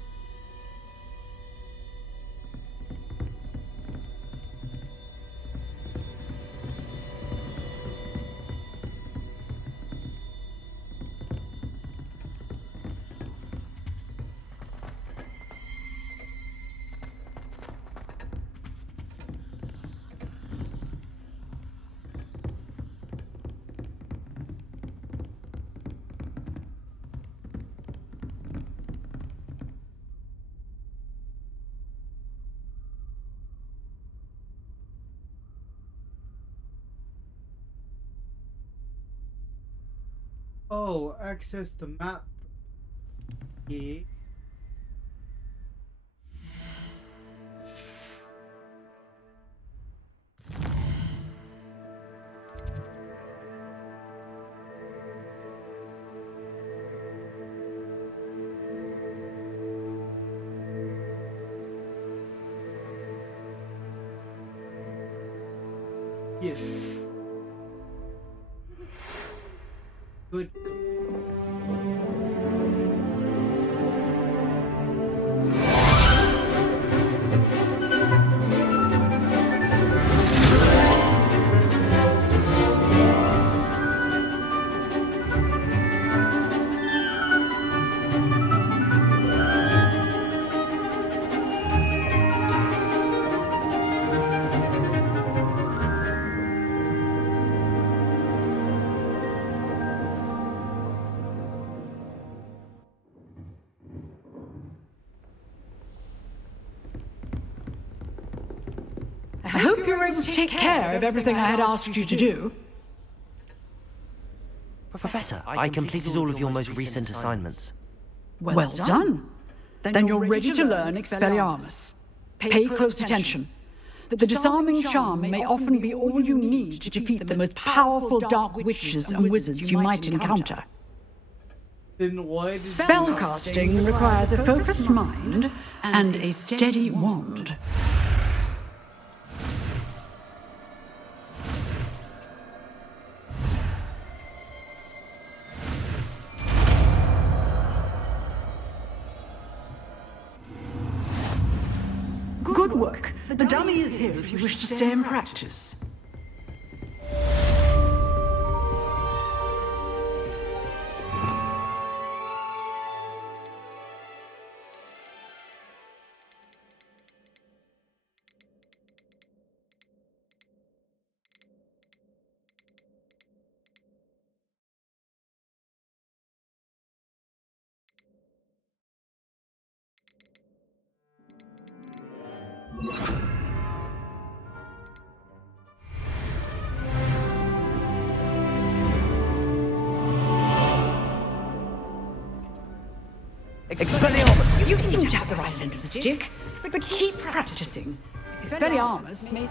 Oh, access the map. Yeah. Yes. Good. I hope you were able to take care of everything I had asked you to do. Professor, I completed all of your most recent assignments. Well done. Then you're ready to learn Expelliarmus. Pay close attention. The disarming charm may often be all you need to defeat the most powerful dark witches and wizards you might encounter. Then why did Spellcasting requires a focused mind and a steady wand. Good work. The dummy is here if you wish to stay and practice. Expelliarmus! You seem to have the right end of the stick, but keep practicing. Expelliarmus may...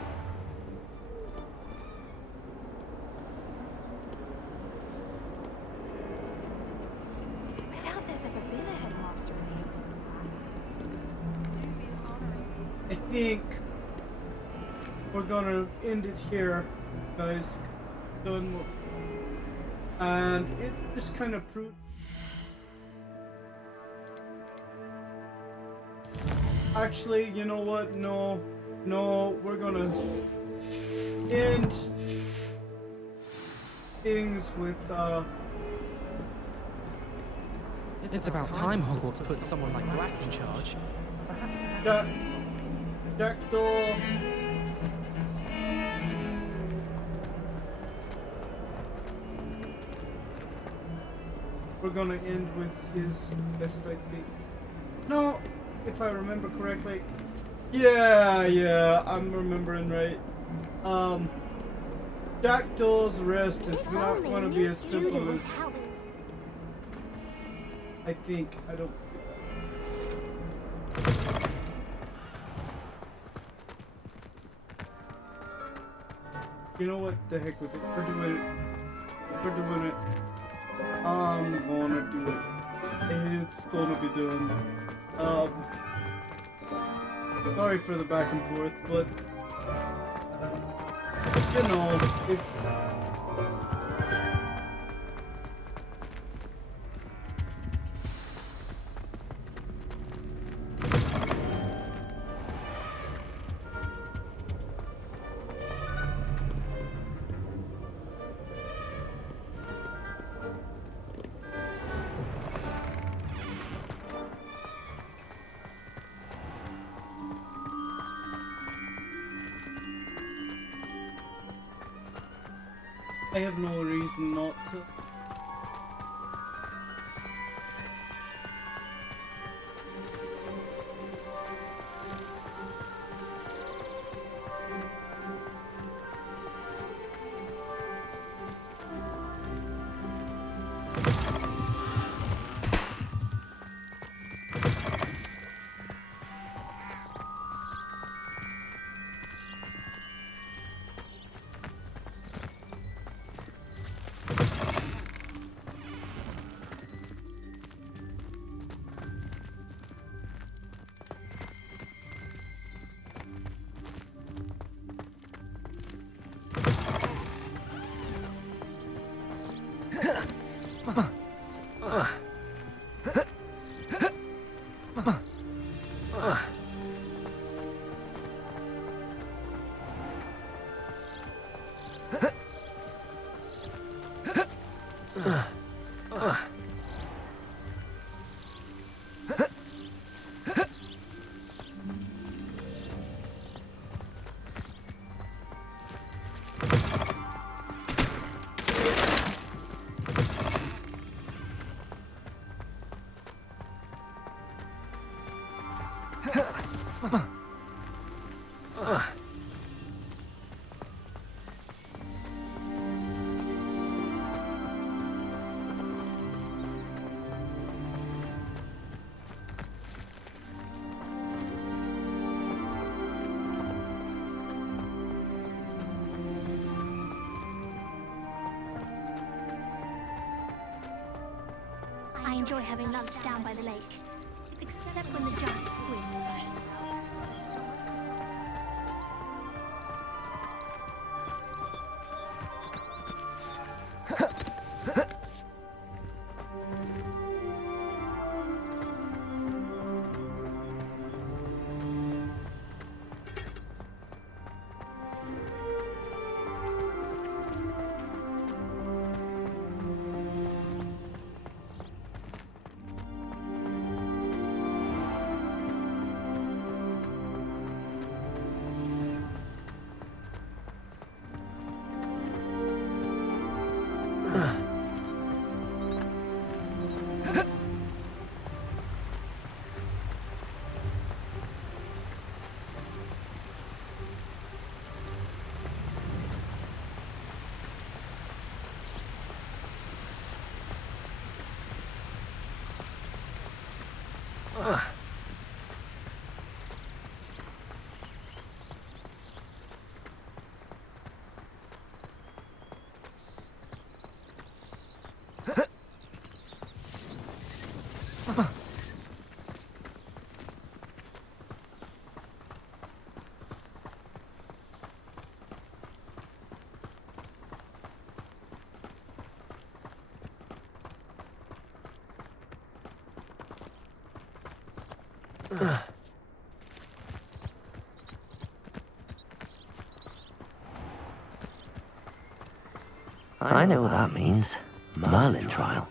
I doubt there's ever been a headmaster in I think we're gonna end it here, guys. Done. And it just kind of proved. Actually, you know what? No, we're gonna end things with It's about time Hogwarts put someone like Black in charge. Jackdaw. We're gonna end with his best, I think. No, if I remember correctly. Yeah, I'm remembering right. Jackdaw's rest is not going to be as simple as I think. I don't. You know what? The heck with it. We're doing it. I'm gonna do it. It's gonna be done. Sorry for the back and forth, but you know, it's I have no reason not to. I enjoy having lunch down by the lake, except when the giant squids splash. I know what that means. Merlin trial.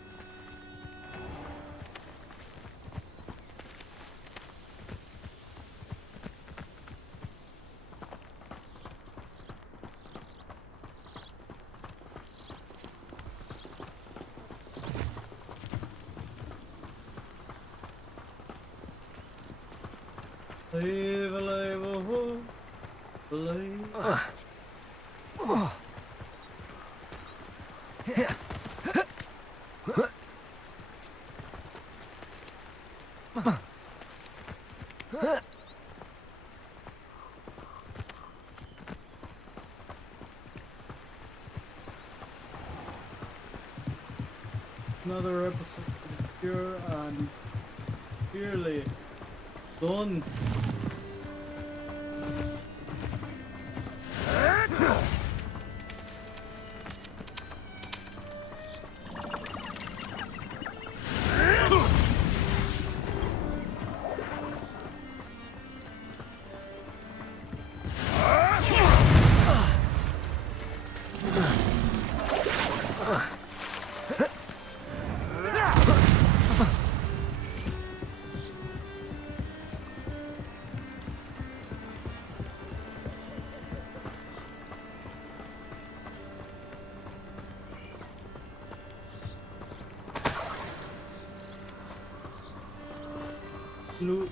Believe, believe, believe. Another episode of Pure and Purely done. Loot.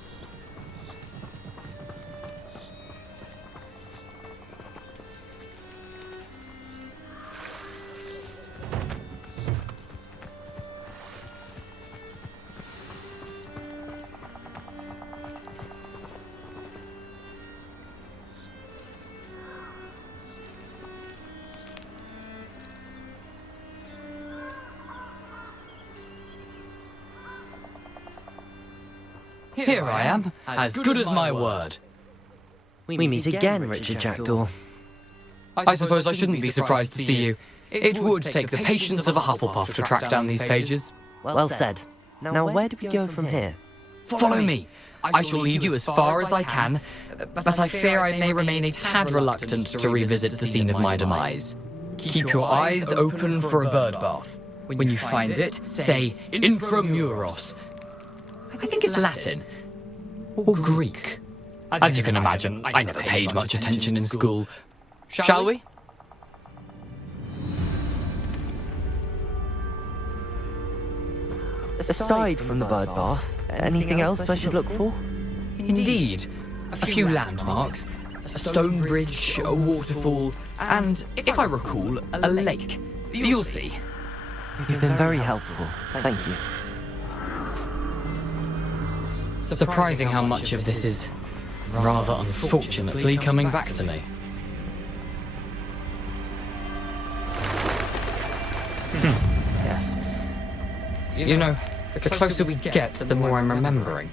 Here I am, as good as my word. We meet again, Richard Jackdaw. I suppose I shouldn't be surprised to see you. It would take the patience of a Hufflepuff to track down these pages. Well said. Now where do we go from here? Follow me. I shall lead you as far as I can, but I fear I may remain a tad reluctant to revisit the scene of my demise. Keep your eyes open for a bird bath. When you find it, say Intramuros. I think it's Latin. Or Greek. As you can imagine, I never paid much attention in school. Shall we? Aside from the bird bath, anything else I should look for? Indeed. A few landmarks, a stone bridge, a waterfall, and, if I recall, a lake. You'll see. You've been very helpful. Thank you. Surprising how much of this is, rather unfortunately, coming back to me. Yes. You know, the closer we get, the more I'm remembering.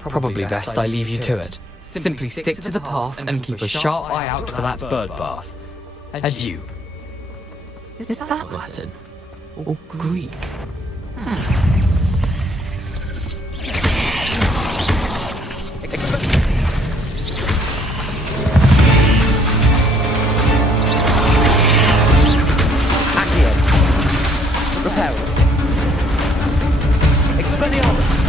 Probably best I leave you to it. Simply stick to the path and keep a sharp eye out for that bird bath. Adieu. Is that Latin? Or Greek? Reparo. Expelliarmus!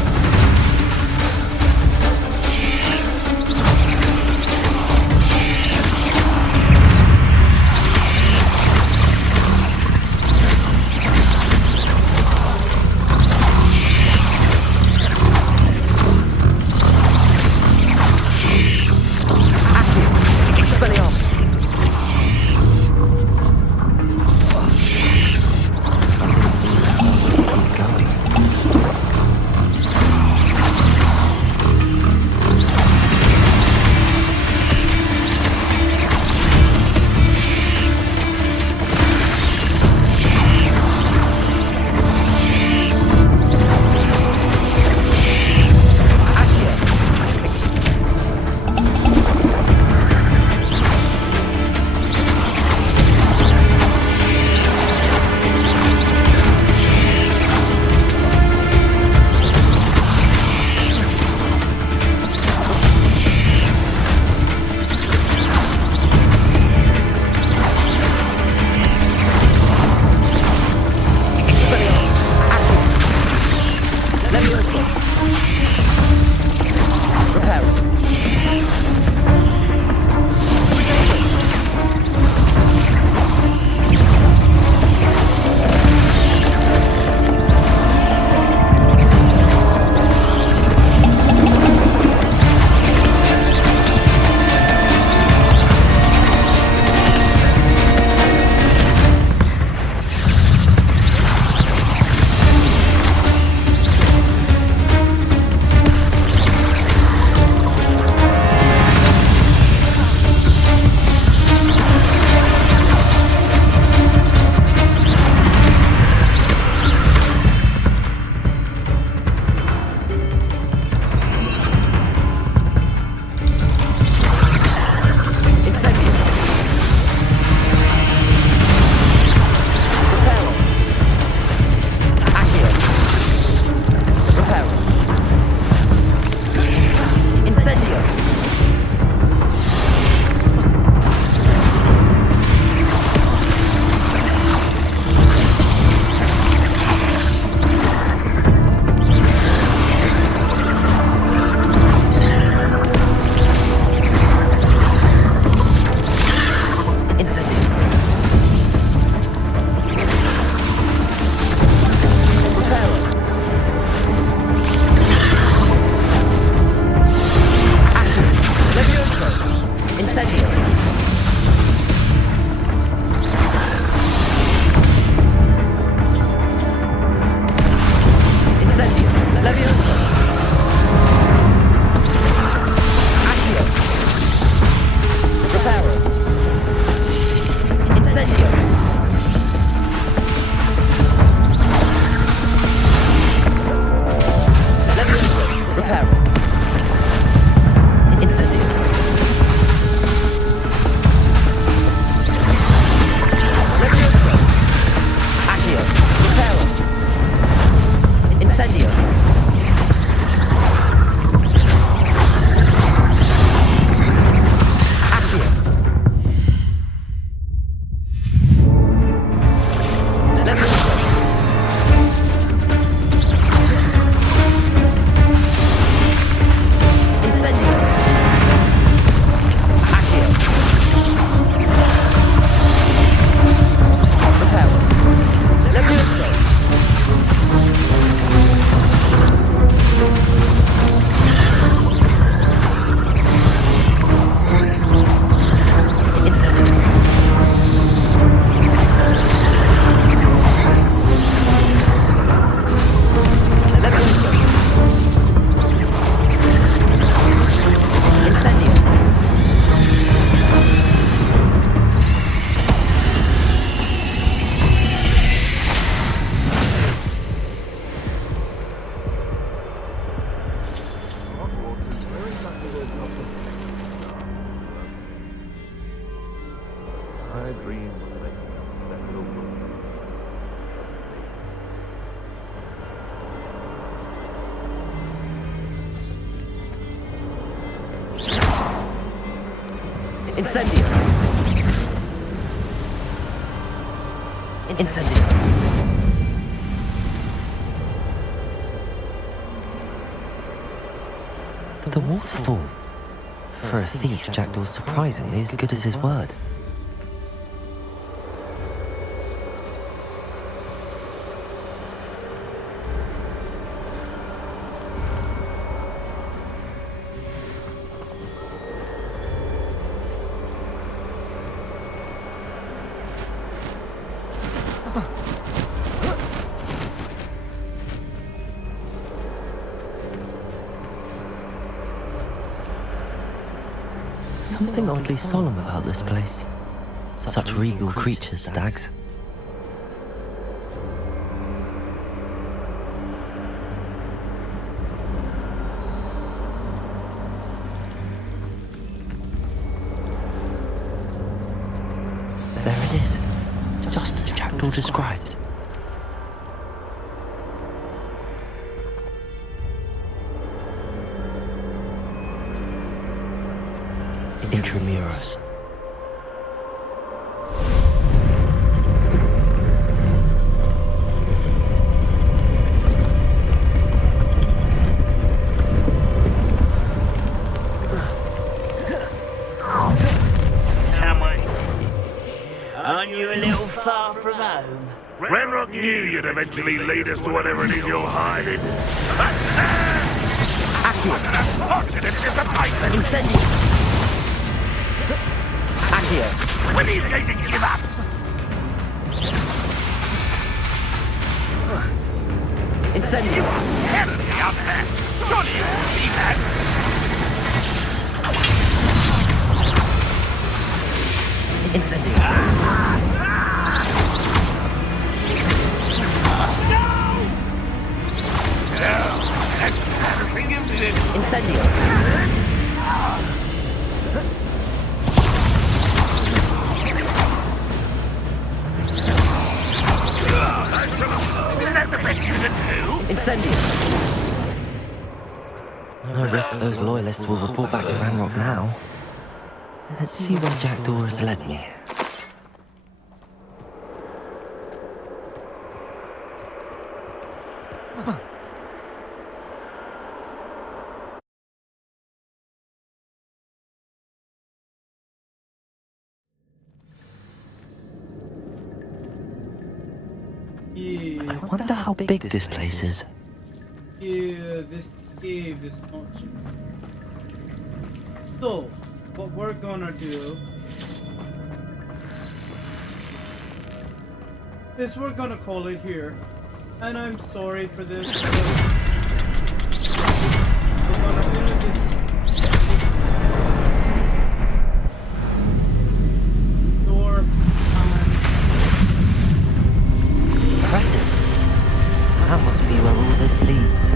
Incendio! Incendio! The waterfall. For a thief, Jackdaw's surprisingly as good as his word. Something oddly solemn about this place. Such regal creatures, stags. There it is, just as Jackdaw described. Intramuros. Someone, aren't you a little far from home? Renrock knew you'd eventually lead us to whatever it is you're hiding. Fortunate as a python! Incendio! Accio! When are you going to give up? Incendio! You are terribly unmatched! Surely you can see that! Incendio! That's embarrassing, isn't it? Incendio! Is that the best you can do? Incendio! No risk those loyalists will report back to Ranrock now. Let's see where Jackdaw has led me. Yeah. I wonder how big this place is. Yeah, this cave is not cheap. So, what we're gonna do is we're gonna call it here. And I'm sorry for this. We're gonna do this. Door. Impressive. That must be where all this leads.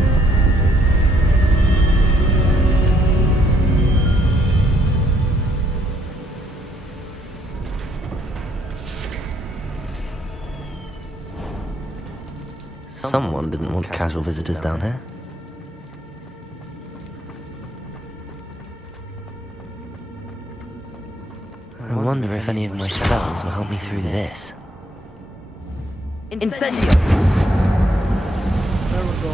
Someone didn't want casual visitors down here. I wonder if any of my spells will help me through this. Incendio! There we go.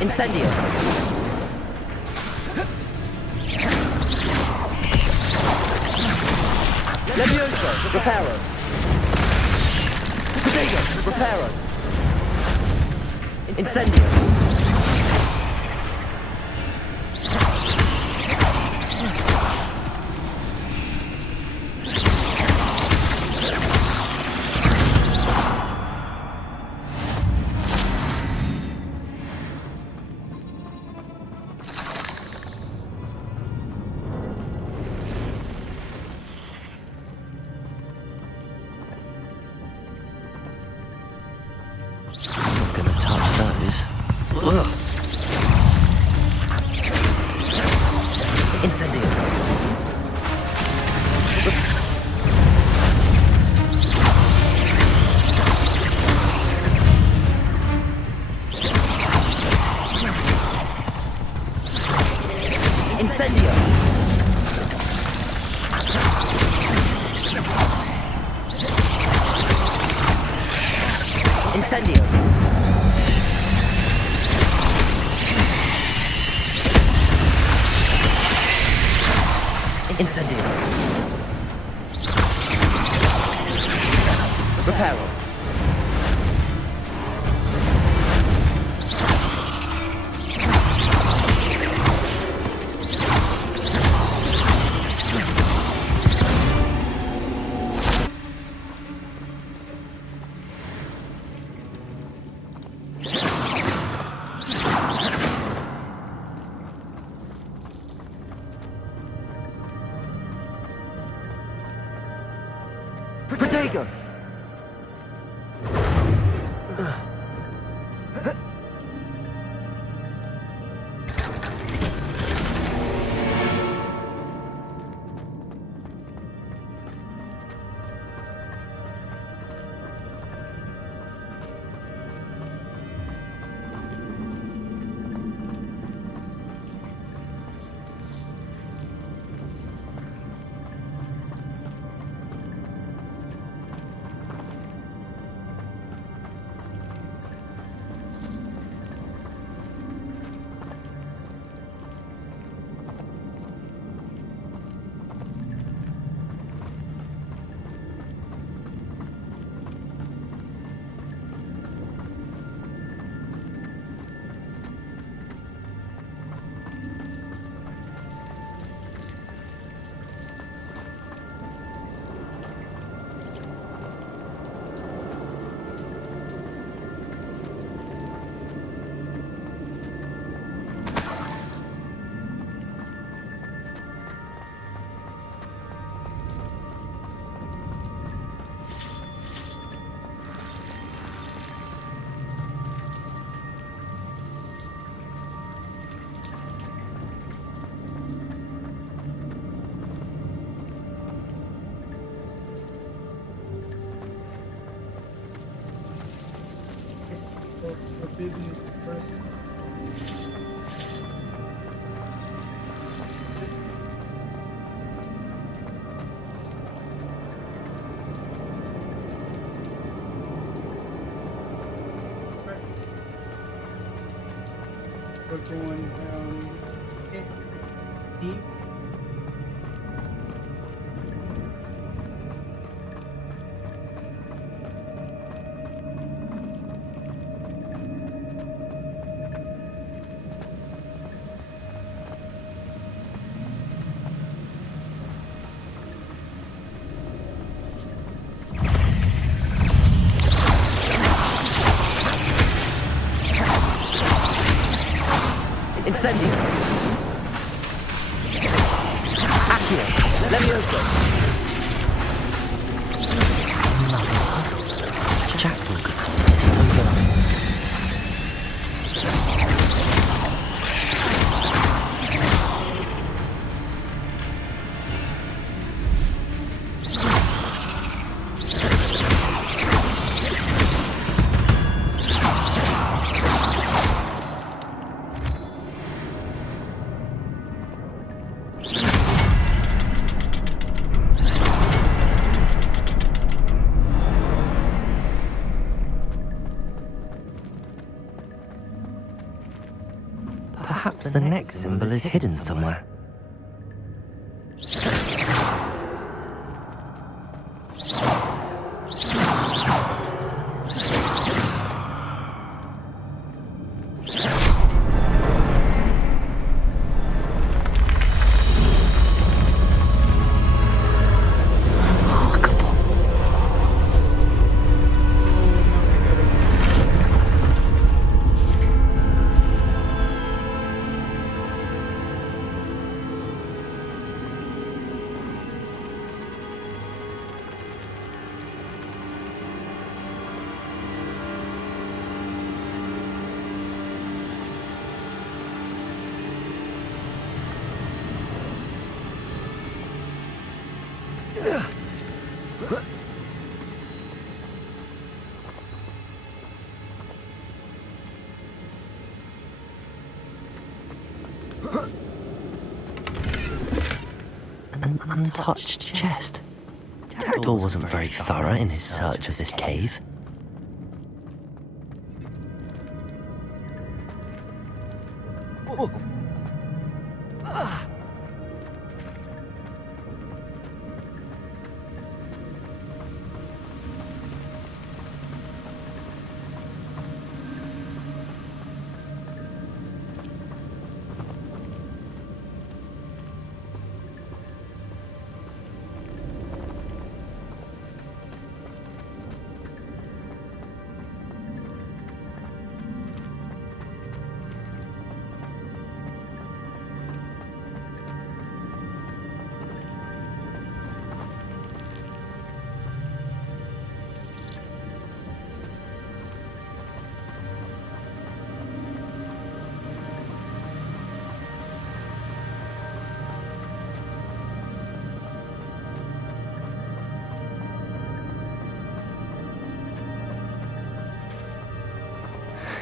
Incendio! Levioso! Reparo! Protego! Reparo! Incendio! Not gonna touch those. Ugh. Incendio! Incendio! Incendio! Reparo! Protego! Forbidden press. We're going down 15. Incendio! Accio! Levioso! Jackal could solve this so good. Perhaps the next symbol is hidden somewhere. An untouched chest. Jaredor wasn't very thorough in his search of this cave.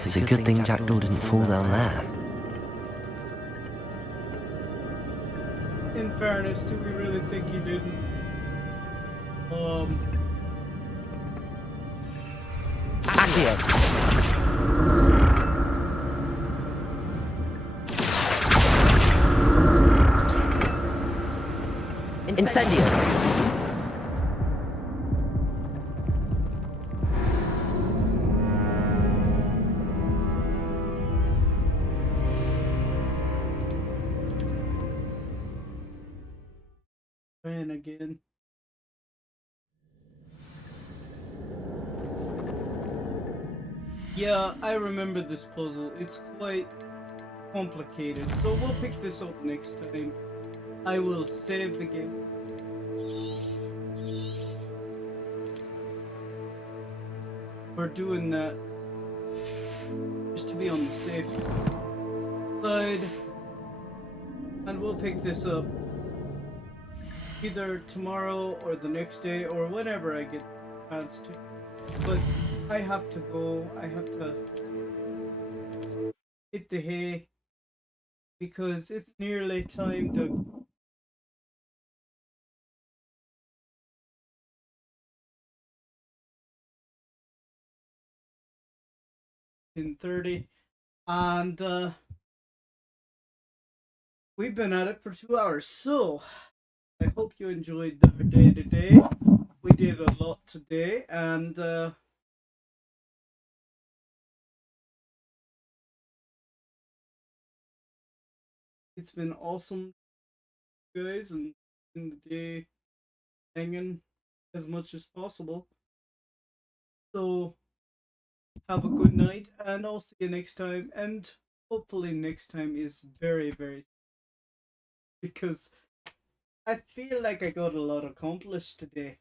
It's a good thing Jackdaw didn't fall down there. In fairness, do we really think he didn't? Accio! Incendio! And again. Yeah, I remember this puzzle. It's quite complicated, so we'll pick this up next time. I will save the game. We're doing that just to be on the safe side. And we'll pick this up either tomorrow or the next day or whenever I get a chance to. But I have to go. I have to hit the hay because it's nearly time to in 30, and we've been at it for 2 hours. So I hope you enjoyed our day today. We did a lot today, and it's been awesome, guys, and in the day hanging as much as possible. So have a good night, and I'll see you next time. And hopefully next time is very, very because I feel like I got a lot accomplished today.